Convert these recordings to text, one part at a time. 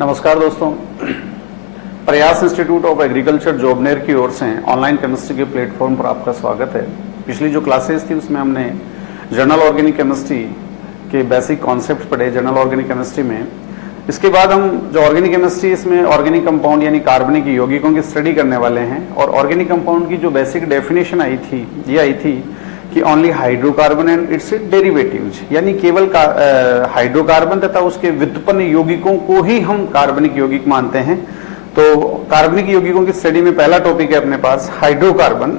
नमस्कार दोस्तों, प्रयास इंस्टीट्यूट ऑफ एग्रीकल्चर जॉबनेर की ओर से ऑनलाइन केमिस्ट्री के प्लेटफॉर्म पर आपका स्वागत है। पिछली जो क्लासेस थी उसमें हमने जर्नल ऑर्गेनिक केमिस्ट्री के बेसिक कॉन्सेप्ट पढ़े जर्नल ऑर्गेनिक केमिस्ट्री में। इसके बाद हम जो ऑर्गेनिक केमिस्ट्री इसमें ऑर्गेनिक कंपाउंड यानी कार्बनिक यौगिकों की स्टडी करने वाले हैं। और ऑर्गेनिक कंपाउंड की जो बेसिक डेफिनेशन आई थी कि only hydrocarbon and it's derivatives, यानी केवल हाइड्रोकार्बन तथा उसके व्युत्पन्न यौगिकों को ही हम कार्बनिक यौगिक मानते हैं। तो कार्बनिक यौगिकों की स्टडी में पहला टॉपिक है अपने पास हाइड्रोकार्बन।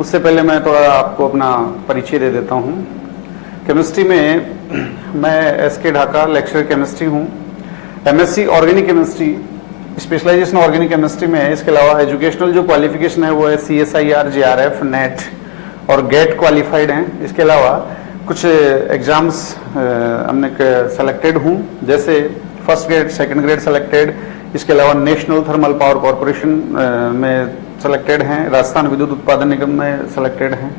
उससे पहले मैं थोड़ा आपको अपना परिचय दे देता हूं। केमिस्ट्री में मैं एसके ढाका लेक्चरर केमिस्ट्री हूं। MSc organic chemistry, specialisation organic chemistry में है। इसके अलावा एजुकेशनल जो क्वालिफिकेशन है वो है CSIR, JRF, नेट और गेट क्वालिफाइड हैं। इसके अलावा कुछ एग्जाम्स हमने सेलेक्टेड हूँ, जैसे first grade, second grade selected. इसके अलावा नेशनल थर्मल पावर कॉरपोरेशन में सेलेक्टेड हैं, राजस्थान विद्युत उत्पादन निगम में सेलेक्टेड हैं।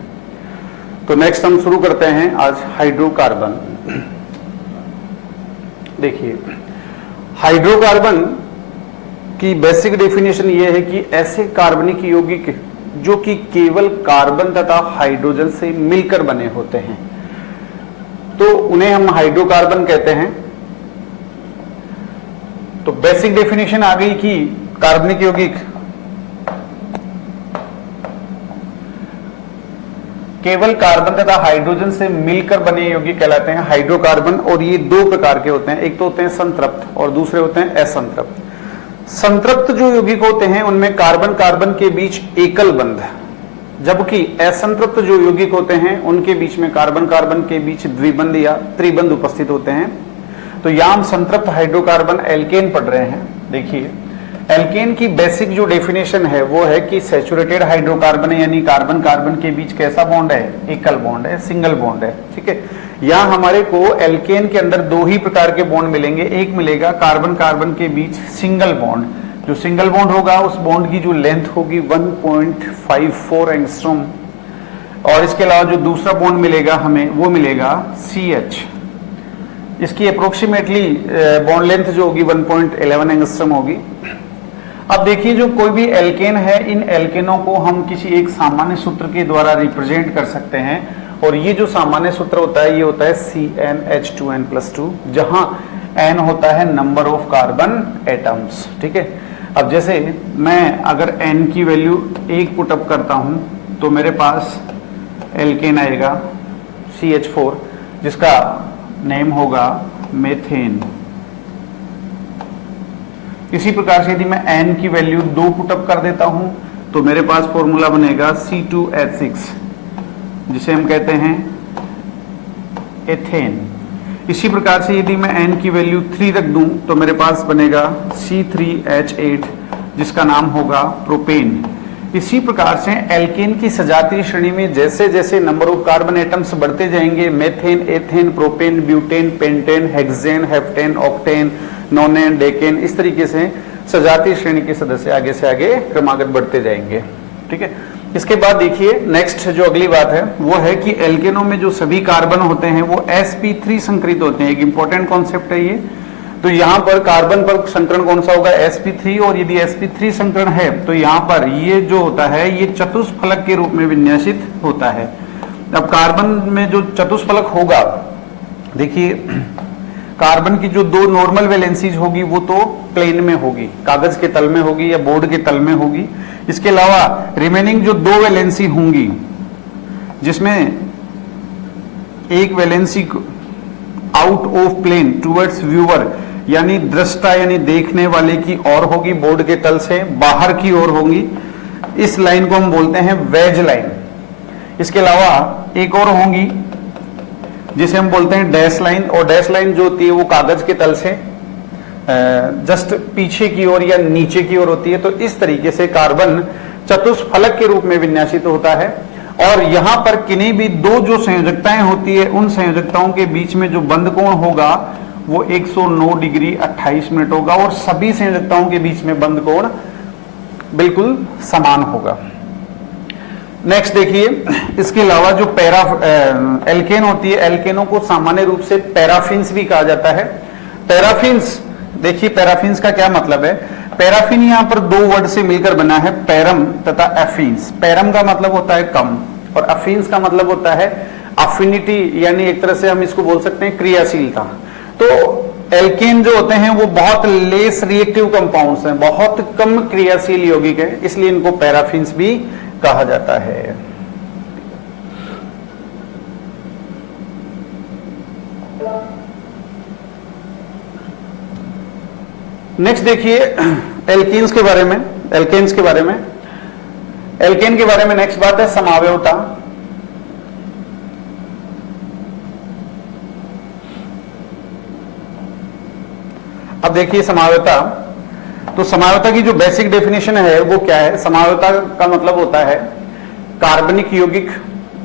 तो नेक्स्ट हम शुरू करते हैं आज हाइड्रोकार्बन। देखिए, हाइड्रोकार्बन की बेसिक डेफिनेशन ये है कि ऐसे कार्बनिक यौगिक जो कि केवल कार्बन तथा हाइड्रोजन से मिलकर बने होते हैं, तो उन्हें हम हाइड्रोकार्बन कहते हैं। तो बेसिक डेफिनेशन आ गई कि कार्बनिक यौगिक केवल कार्बन तथा हाइड्रोजन से मिलकर बने यौगिक कहलाते हैं हाइड्रोकार्बन। और ये दो प्रकार के होते हैं, एक तो होते हैं संतृप्त और दूसरे होते हैं असंतृप्त। संतृप्त जो यौगिक होते हैं उनमें कार्बन कार्बन के बीच एकल बंध, जबकि असंतृप्त जो यौगिक होते हैं उनके बीच में कार्बन कार्बन के बीच द्विबंध या त्रिबंध उपस्थित होते हैं। तो यहां हम संतृप्त हाइड्रोकार्बन एल्केन पढ़ रहे हैं। देखिए, एल्केन की बेसिक जो डेफिनेशन है वो है कि सैचुरेटेड हाइड्रोकार्बन है, यानी कार्बन कार्बन के बीच कैसा बॉन्ड है, एकल बॉन्ड है, सिंगल बॉन्ड है। ठीक है, यहां हमारे को एल्केन के अंदर दो ही प्रकार के बॉन्ड मिलेंगे। एक मिलेगा कार्बन कार्बन के बीच सिंगल बॉन्ड, जो सिंगल बॉन्ड होगा उस बॉन्ड की जो लेंथ होगी 1.54 एंगस्ट्रॉम। और इसके अलावा जो दूसरा बॉन्ड मिलेगा हमें वो मिलेगा CH। इसकी अप्रोक्सीमेटली बॉन्ड लेंथ जो होगी 1.11 एंगस्ट्रॉम होगी। अब देखिए, जो कोई भी एल्केन है, इन एल्केनों को हम किसी एक सामान्य सूत्र के द्वारा रिप्रेजेंट कर सकते हैं। और ये जो सामान्य सूत्र होता है ये होता है CnH2n+2, जहां n होता है नंबर ऑफ कार्बन एटम्स। ठीक है, अब जैसे मैं अगर n की वैल्यू 1 पुटअप करता हूं तो मेरे पास एल्केन आएगा CH4, जिसका नेम होगा मेथेन। इसी प्रकार से यदि मैं n की वैल्यू 2 पुटअप कर देता हूं तो मेरे पास फॉर्मूला बनेगा C2H6, जिसे हम कहते हैं एथेन। इसी प्रकार से यदि मैं n की वैल्यू 3 रख दूं तो मेरे पास बनेगा C3H8, जिसका नाम होगा प्रोपेन। इसी प्रकार से एल्केन की सजातीय श्रेणी में जैसे जैसे नंबर ऑफ कार्बन एटम्स बढ़ते जाएंगे, methane, ethane, propane, butane, pentane, hexane, heptane, octane, नोनेन, decane, इस तरीके से सजातीय श्रेणी के सदस्य आगे से आगे क्रमागत बढ़ते जाएंगे। ठीक है, इसके बाद देखिए नेक्स्ट जो अगली बात है वो है कि एल्केनों में जो सभी कार्बन होते हैं वो sp3 संकरित होते हैं। एक इंपॉर्टेंट कॉन्सेप्ट है ये। तो यहाँ पर कार्बन पर संकरण कौन सा होगा, sp3। और यदि sp3 संकरण है तो यहाँ पर ये जो होता है ये चतुष्फलक के रूप में विन्यासित होता है। अब कार्बन में जो चतुष्फलक होगा, देखिए कार्बन की जो दो नॉर्मल वैलेंसीज होगी वो तो प्लेन में होगी, कागज के तल में होगी या बोर्ड के तल में होगी। इसके अलावा रिमेनिंग जो दो वैलेंसी होंगी, जिसमें एक valency out of plane towards viewer, यानी दृष्टा यानी देखने वाले की ओर होगी, बोर्ड के तल से बाहर की ओर होंगी। इस लाइन को हम बोलते हैं वेज लाइन। इसके अलावा एक और होंगी जिसे हम बोलते हैं डैश लाइन। और डैश लाइन जो होती है वो कागज के तल से जस्ट पीछे की ओर या नीचे की ओर होती है। तो इस तरीके से कार्बन चतुष्फलक के रूप में विन्यासित होता है। और यहां पर किन्हीं भी दो जो संयोजकताएं होती है उन संयोजकताओं के बीच में जो बंध कोण होगा वो 109 डिग्री 28 मिनट होगा। और सभी संयोजकताओं के बीच में बंध कोण बिल्कुल समान होगा। नेक्स्ट देखिए, इसके अलावा जो एल्केन होती है, एल्केनों को सामान्य रूप से पैराफिन्स भी कहा जाता है। पैराफिन्स देखिए पैराफिन्स का क्या मतलब है। पैराफिन यहां पर दो वर्ड से मिलकर बना है, पैरम तथा एफिन्स। पैरम का मतलब होता है कम और अफिन्स का मतलब होता है अफिनिटी, यानी एक तरह से हम इसको बोल सकते हैं क्रियाशीलता। तो एल्केन जो होते हैं वो बहुत लेस रिएक्टिव कंपाउंड्स हैं, बहुत कम क्रियाशील यौगिक है, इसलिए इनको पैराफिन्स भी कहा जाता है। नेक्स्ट देखिए एल्कीन्स के बारे में। एल्केन्स के बारे में, एल्केन के बारे में नेक्स्ट बात है समावयवता। अब देखिए समावयवता, तो समावयवता की जो बेसिक डेफिनेशन है वो क्या है। समावयवता का मतलब होता है कार्बनिक यौगिक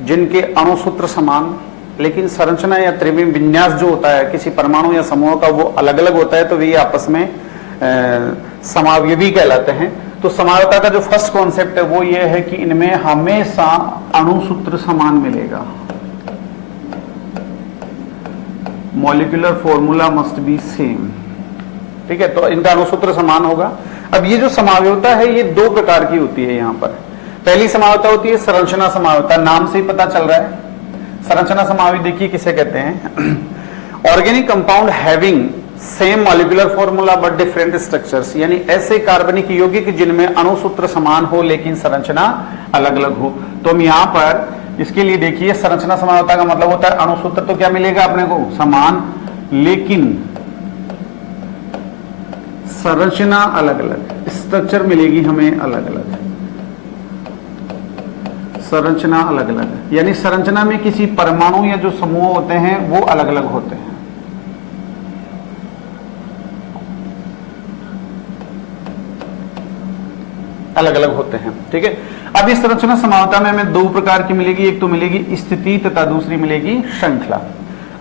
जिनके अणुसूत्र समान लेकिन संरचना या त्रिविम विन्यास जो होता है किसी परमाणु या समूह का वो अलग अलग होता है, तो वे आपस में समावयवी कहलाते हैं। तो समावयवता का जो फर्स्ट कॉन्सेप्ट है वो ये है कि इनमें हमेशा अणुसूत्र समान मिलेगा। Molecular formula must be same, ठीक है, तो इनका अणुसूत्र समान होगा। अब ये जो समावयवता है ये दो प्रकार की होती है। यहां पर पहली समावयवता होती है संरचना समावयवता, नाम से ही पता चल रहा है। संरचना समावयवी देखिए किसे कहते हैं, organic compound having same molecular formula but different structures, यानी ऐसे कार्बनिक यौगिक जिनमें अणुसूत्र समान हो लेकिन संरचना अलग अलग हो। तो हम यहां पर इसके लिए देखिए संरचना समावयवता का मतलब होता है अणुसूत्र तो क्या मिलेगा अपने को समान, लेकिन संरचना अलग अलग, स्ट्रक्चर मिलेगी हमें अलग अलग, संरचना अलग अलग, यानी संरचना में किसी परमाणु या जो समूह होते हैं वो अलग अलग होते हैं। अलग अलग होते हैं, ठीक है। अब इस संरचना समावयवता में हमें दो प्रकार की मिलेगी, एक तो मिलेगी स्थिति तथा दूसरी मिलेगी श्रृंखला।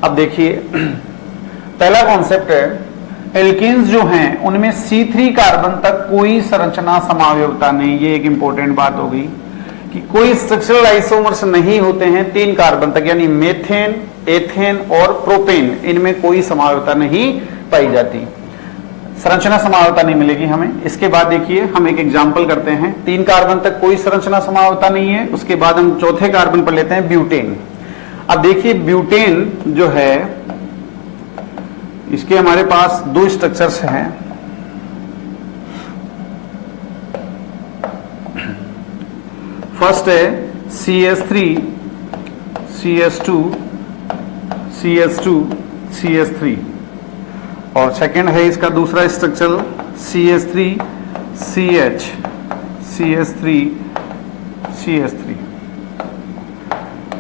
अब देखिए पहला कॉन्सेप्ट है एल्केन्स जो हैं उनमें C3 कार्बन तक कोई संरचना समावयवता नहीं। ये एक इंपॉर्टेंट बात हो गई कि कोई स्ट्रक्चरल आइसोमर्स नहीं होते हैं 3 कार्बन तक, यानी मेथेन, एथेन और प्रोपेन, इनमें कोई समावयवता नहीं पाई जाती, संरचना समावयवता नहीं मिलेगी हमें। इसके बाद देखिए हम एक एग्जांपल करते हैं, 3 कार्बन तक कोई संरचना समावयवता नहीं है, उसके बाद हम चौथे कार्बन पर लेते हैं ब्यूटेन। अब देखिए ब्यूटेन जो है इसके हमारे पास दो स्ट्रक्चर्स हैं, फर्स्ट है CS3 CS2 CS2 CS3 और सेकंड है इसका दूसरा structure CS3 CH CS3 CS3।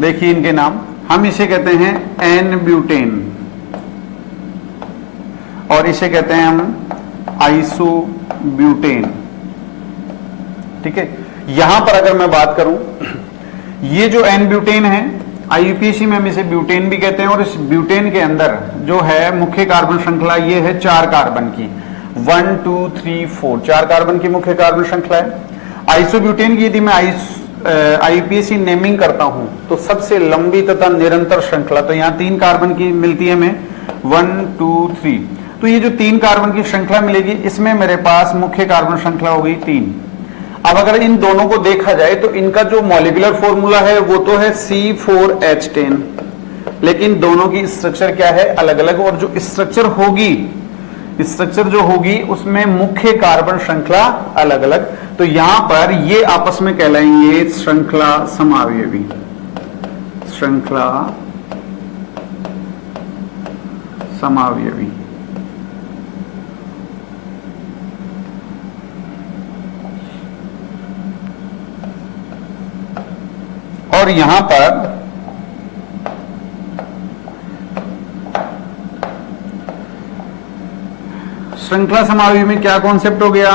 देखिए इनके नाम, हम इसे कहते हैं एन ब्यूटेन और इसे कहते हैं हम आइसोब्यूटेन, ठीक है। यहां पर अगर मैं बात करूं, ये जो एन ब्यूटेन है IUPAC में हम इसे ब्यूटेन भी कहते हैं और इस ब्यूटेन के अंदर जो है मुख्य कार्बन श्रृंखला ये है 4 कार्बन की, 1 2 3 4 4 कार्बन की मुख्य कार्बन श्रृंखला है। आइसोब्यूटेन की यदि मैं IUPAC नेमिंग करता हूं तो सबसे लंबी तथा निरंतर श्रृंखला, तो यहां 3 कार्बन की मिलती है हमें 1 2 3, तो ये जो 3 कार्बन की श्रृंखला मिलेगी इसमें मेरे पास मुख्य कार्बन श्रृंखला हो गई 3। अब अगर इन दोनों को देखा जाए तो इनका जो मॉलिक्यूलर फॉर्मूला है वो तो है C4H10, लेकिन दोनों की स्ट्रक्चर क्या है अलग अलग, और जो स्ट्रक्चर होगी, स्ट्रक्चर जो होगी उसमें मुख्य कार्बन श्रृंखला अलग अलग। तो यहां पर ये आपस में कहलाएंगे श्रृंखला समावयवी, श्रृंखला समावयवी। और यहां पर श्रृंखला समावयवी में क्या कॉन्सेप्ट हो गया,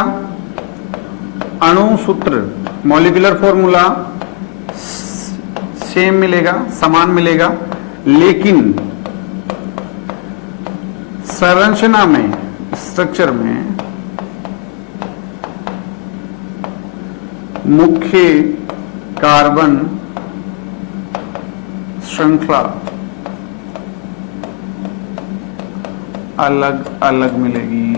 अणुसूत्र मॉलिक्यूलर फॉर्मूला सेम मिलेगा, समान मिलेगा, लेकिन संरचना में, स्ट्रक्चर में मुख्य कार्बन श्रृंखला अलग अलग मिलेगी।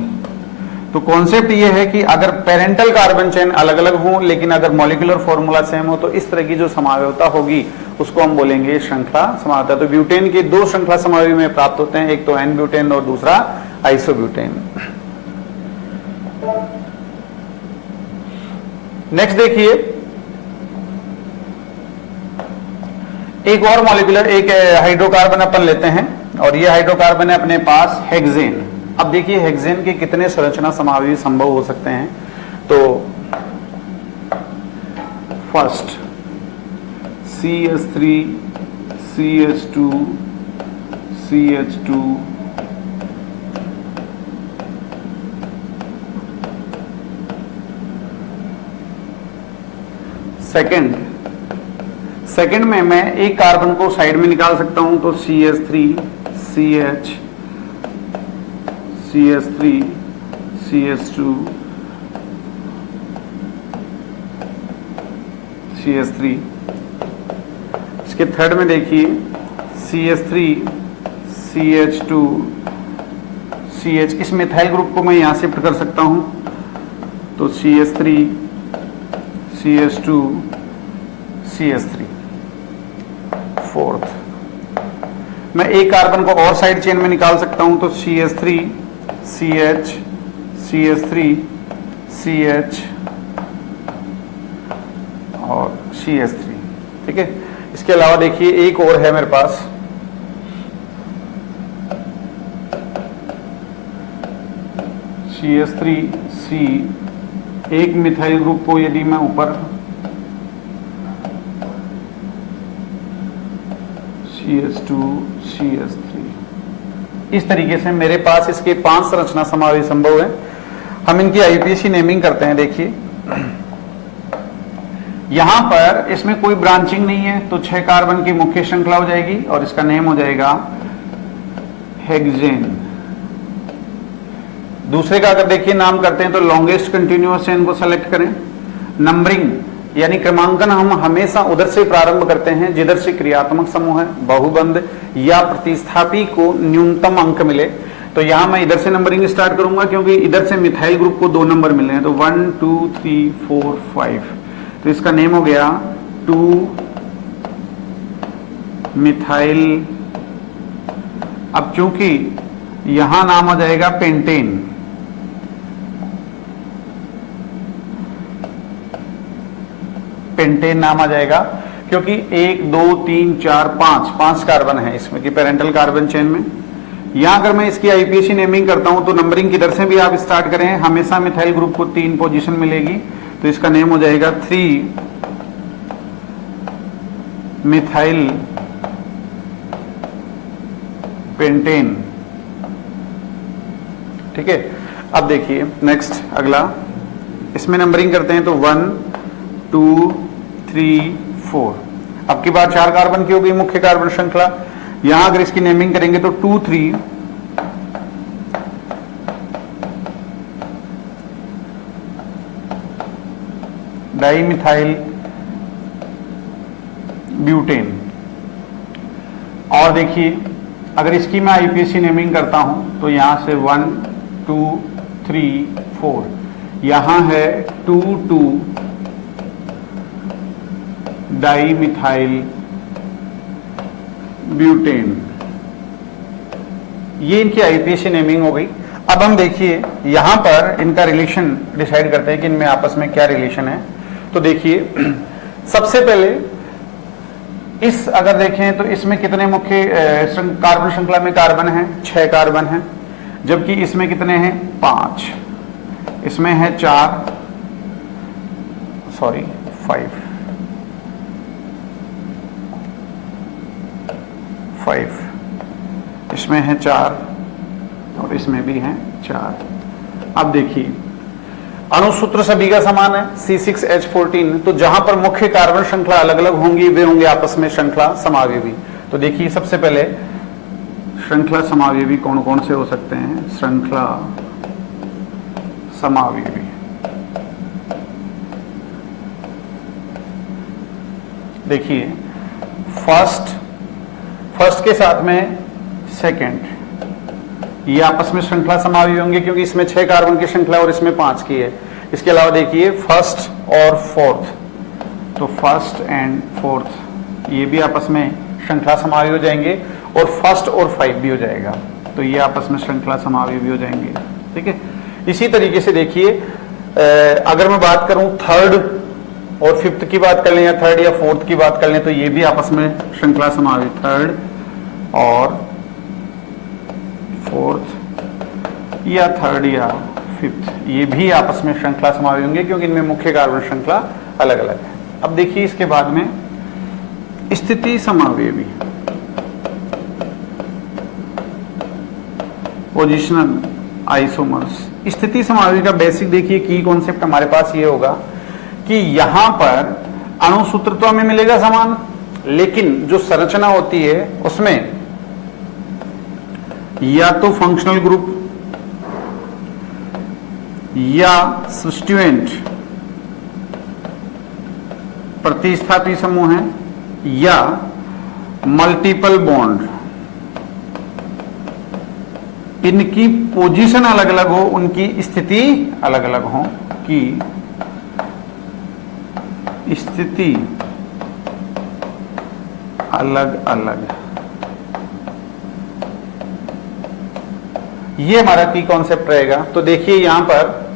तो कॉन्सेप्ट ये है कि अगर पेरेंटल कार्बन चेन अलग अलग हो लेकिन अगर मॉलिक्यूलर फॉर्मूला सेम हो तो इस तरह की जो समावयवता होगी उसको हम बोलेंगे श्रृंखला समावयवता। तो ब्यूटेन के दो श्रृंखला समावयव में प्राप्त होते हैं, एक तो एन ब्यूटेन और दूसरा आइसोब्यूटेन। नेक्स्ट देखिए, एक और मॉलिक्यूलर एक हाइड्रोकार्बन अपन लेते हैं और ये हाइड्रोकार्बन है अपने पास हेक्सेन। अब देखिए हेक्सेन के कितने संरचना समावयव संभव हो सकते हैं। तो first CH3 CH2 CH2 second में मैं एक कार्बन को साइड में निकाल सकता हूं, तो CH3 CH CH3 CH2 CH3। इसके थर्ड में देखिए CH3 CH2 CH, इस मिथाइल ग्रुप को मैं यहां शिफ्ट कर सकता हूं, तो CH3 CH2 CH3। फोर्थ मैं एक कार्बन को और साइड चेन में निकाल सकता हूं, तो CH3 CH CH3 CH और CH3। ठीक है, इसके अलावा देखिए एक और है मेरे पास, CH3C। एक मिथाइल ग्रुप को यदि मैं ऊपर CH2 CH3, इस तरीके से मेरे पास इसके 5 संरचना समावयव संभव है। हम इनकी आईपीएसी नेमिंग करते हैं। देखिए यहां पर इसमें कोई ब्रांचिंग नहीं है, तो 6 कार्बन की मुख्य श्रृंखला हो जाएगी और इसका नेम हो जाएगा हेक्सेन। दूसरे का अगर देखिए नाम करते हैं तो लॉन्गेस्ट कंटिन्यूअस चेन को सेलेक्ट करें। नंबरिंग यानी क्रमांकन हम हमेशा उधर से प्रारंभ करते हैं जिधर से क्रियात्मक समूह है, बहुबंध या प्रतिस्थापी को न्यूनतम अंक मिले। तो यहां मैं इधर से नंबरिंग स्टार्ट करूंगा क्योंकि इधर से मिथाइल ग्रुप को 2 नंबर मिले हैं, तो 1 2 3 4 5। तो इसका नेम हो गया 2 मिथाइल। अब चूंकि यहां नाम आ जाएगा पेंटेन, पेंटेन नाम आ जाएगा क्योंकि 1 2 3 4 5 कार्बन है इसमें की पेरेंटल कार्बन चेन में। यहां अगर मैं इसकी आईपीएसी नेमिंग करता हूं तो नंबरिंग किधर से भी आप स्टार्ट करें, हमेशा मिथाइल ग्रुप को 3 पोजीशन मिलेगी। तो इसका नेम हो जाएगा 3 मिथाइल पेंटेन। ठीक है, अब देखिए नेक्स्ट अगला, इसमें नंबरिंग करते हैं तो 1 2 3 4। अब की बार 4 कार्बन की हो गई मुख्य कार्बन श्रृंखला। यहां अगर इसकी नेमिंग करेंगे तो 2 3 डाइमिथाइल ब्यूटेन। और देखिए अगर इसकी मैं आईपीएसी नेमिंग करता हूं तो यहां से 1 2 3 4, यहां है 2 2 डाइमिथाइल ब्यूटेन। ये इनकी आईपीएसी नेमिंग हो गई। अब हम देखिए यहां पर इनका रिलेशन डिसाइड करते हैं कि इनमें आपस में क्या रिलेशन है। तो देखिए सबसे पहले इस अगर देखें तो इसमें कितने मुख्य कार्बन श्रृंखला में कार्बन है, 6 कार्बन है, जबकि इसमें कितने हैं 5, इसमें है 4 सॉरी 5 इसमें है 4 और इसमें भी है 4। अब देखिए अणुसूत्र सभी का समान है C6H14, तो जहां पर मुख्य कार्बन श्रृंखला अलग अलग होंगी वे होंगे आपस में श्रृंखला समावयवी। तो देखिए सबसे पहले श्रृंखला समावयवी कौन कौन से हो सकते हैं। श्रृंखला समावयवी देखिए फर्स्ट के साथ में सेकंड, ये आपस में श्रृंखला समावयवी होंगे क्योंकि इसमें 6 कार्बन की श्रृंखला और इसमें 5 की है। इसके अलावा देखिए फर्स्ट और फोर्थ, तो फर्स्ट एंड फोर्थ ये भी आपस में श्रृंखला समावयवी हो जाएंगे और फर्स्ट और 5 भी हो जाएगा, तो ये आपस में श्रृंखला समावयवी भी हो जाएंगे। ठीक है, इसी तरीके से देखिए अगर मैं बात करूं थर्ड और फिफ्थ की बात कर लें या थर्ड या फोर्थ की बात कर लें तो ये भी आपस में श्रृंखला समावयवी, थर्ड और फोर्थ या थर्ड या फिफ्थ ये भी आपस में श्रृंखला समावयवी होंगे क्योंकि इनमें मुख्य कार्बन श्रृंखला अलग अलग है। अब देखिए इसके बाद में स्थिति समावयवी, पोजिशनल आइसोमर्स। स्थिति समावयवी का बेसिक देखिए की कॉन्सेप्ट हमारे पास ये होगा कि यहां पर अणुसूत्र तो हमें मिलेगा समान, लेकिन जो संरचना होती है उसमें या तो फंक्शनल ग्रुप या सब्स्टिट्यूएंट प्रतिस्थापी समूह है या मल्टीपल बॉन्ड, इनकी पोजीशन अलग अलग हो, उनकी स्थिति अलग अलग हो, कि स्थिति अलग अलग, ये हमारा की कॉन्सेप्ट रहेगा। तो देखिए यहां पर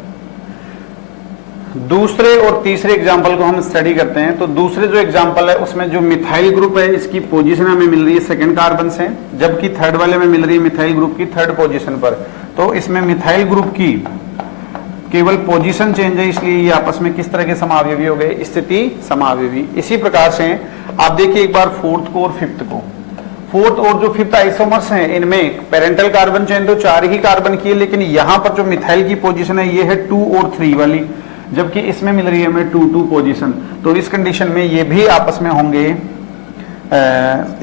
दूसरे और तीसरे एग्जाम्पल को हम स्टडी करते हैं। तो दूसरे जो एग्जाम्पल है उसमें जो मिथाइल ग्रुप है इसकी पोजीशन हमें मिल रही है सेकंड कार्बन से, जबकि थर्ड वाले में मिल रही है मिथाइल ग्रुप की थर्ड पोजीशन पर। तो इसमें मिथाइल ग्रुप की केवल पोजीशन चेंज है, इसलिए ये आपस में किस तरह के समावयवी हो गए, स्थिति समावयवी। इसी प्रकार से आप देखिए एक बार फोर्थ को और फिफ्थ को, फोर्थ और जो फिफ्थ आइसोमर्स हैं इनमें पेरेंटल कार्बन चेन तो 4 ही कार्बन की है, लेकिन यहां पर जो मिथाइल की पोजीशन है ये है 2 और 3 वाली, जबकि इसमें मिल रही है हमें 2 पोजीशन। तो इस कंडीशन में ये भी आपस में होंगे